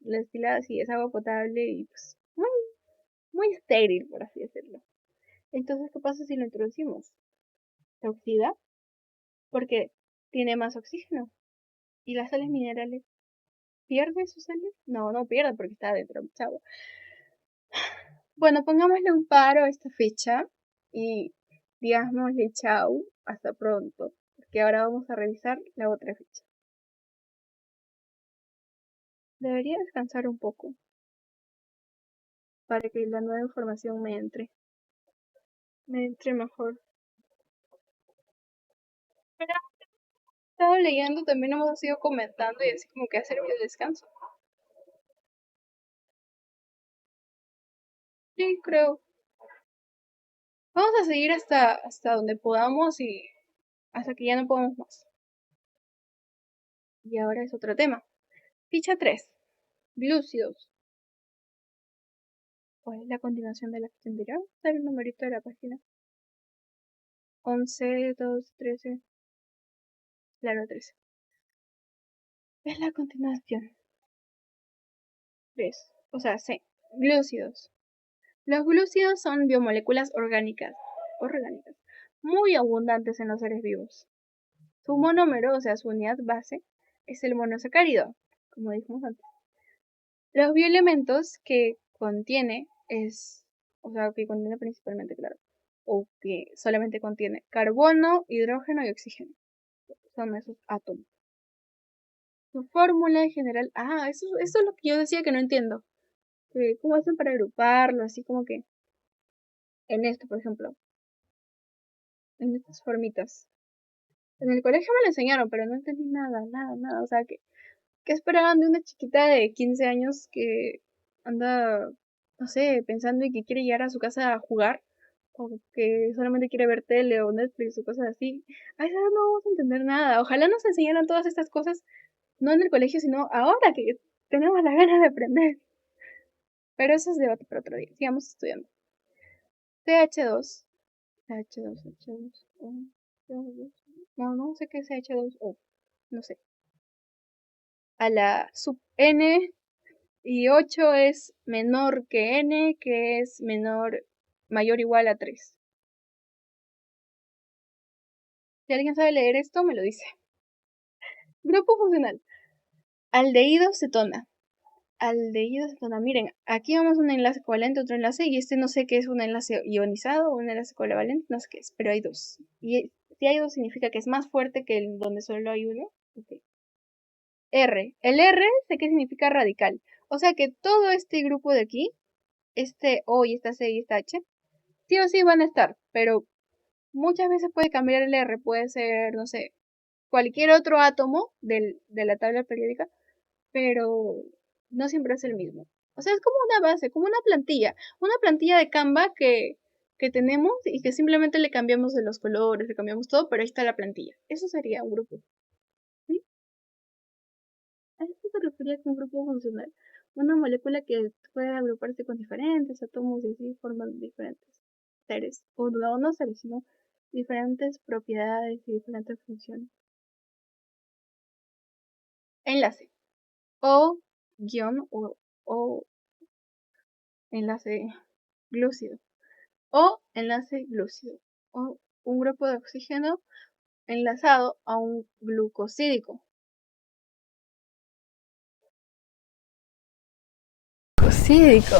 destilada sí es agua potable y pues muy estéril, por así decirlo. Entonces, ¿qué pasa si lo introducimos? Se oxida porque tiene más oxígeno. ¿Y las sales minerales pierde sus sales? No, no pierde porque está dentro, chavo. Bueno, pongámosle un paro a esta fecha y digámosle chau, hasta pronto, porque ahora vamos a revisar la otra fecha. Debería descansar un poco para que la nueva información me entre mejor. Pero he estado leyendo, también hemos ido comentando y así como que ha servido el descanso. Sí, creo. Vamos a seguir hasta donde podamos y hasta que ya no podamos más. Y ahora es otro tema. Ficha 3. Glúcidos. ¿Cuál es la continuación de la ficha anterior? Dar el numerito de la página. 11, 2, 13. Claro, 13. Es la continuación. 3. O sea, C. Glúcidos. Los glúcidos son biomoléculas orgánicas muy abundantes en los seres vivos. Su monómero, o sea, su unidad base, es el monosacárido, como dijimos antes. Los bioelementos que contiene que contiene principalmente, claro, o que solamente contiene carbono, hidrógeno y oxígeno. Son esos átomos. Su fórmula en general, eso es lo que yo decía que no entiendo. ¿Cómo hacen para agruparlo? Así como que en esto, por ejemplo, en estas formitas. En el colegio me lo enseñaron, pero no entendí nada, nada, nada. O sea, ¿qué esperaban de una chiquita de 15 años que anda, no sé, pensando y que quiere llegar a su casa a jugar? O que solamente quiere ver tele o Netflix o cosas así. A esa edad no vamos a entender nada. Ojalá nos enseñaran todas estas cosas, no en el colegio, sino ahora que tenemos las ganas de aprender. Pero eso es debate para otro día. Sigamos estudiando. CH2, CH2, CH2, no sé qué es CH2O, no sé. A la sub N y 8 es menor que N, que es mayor o igual a 3. Si alguien sabe leer esto, me lo dice. Grupo funcional. Aldehído cetona. Aldehído cetona. Miren, aquí vamos a un enlace covalente, otro enlace, y este no sé qué es un enlace ionizado o un enlace covalente, no sé qué es, pero hay dos. Y si hay dos significa que es más fuerte que el donde solo hay uno. Okay. R. El R sé que significa radical. O sea que todo este grupo de aquí, este O y esta C y esta H, sí o sí van a estar, pero muchas veces puede cambiar el R, puede ser, no sé, cualquier otro átomo de la tabla periódica, pero no siempre es el mismo. O sea, es como una base, como una plantilla de Canva que tenemos y que simplemente le cambiamos de los colores, le cambiamos todo, pero ahí está la plantilla. Eso sería un grupo. ¿Sí? A eso se refería con un grupo funcional. Una molécula que puede agruparse con diferentes átomos y así forman diferentes seres. O no seres, sino diferentes propiedades y diferentes funciones. Enlace. O enlace glúcido. O enlace glúcido. O un grupo de oxígeno enlazado a un glucosídico. Glucosídico.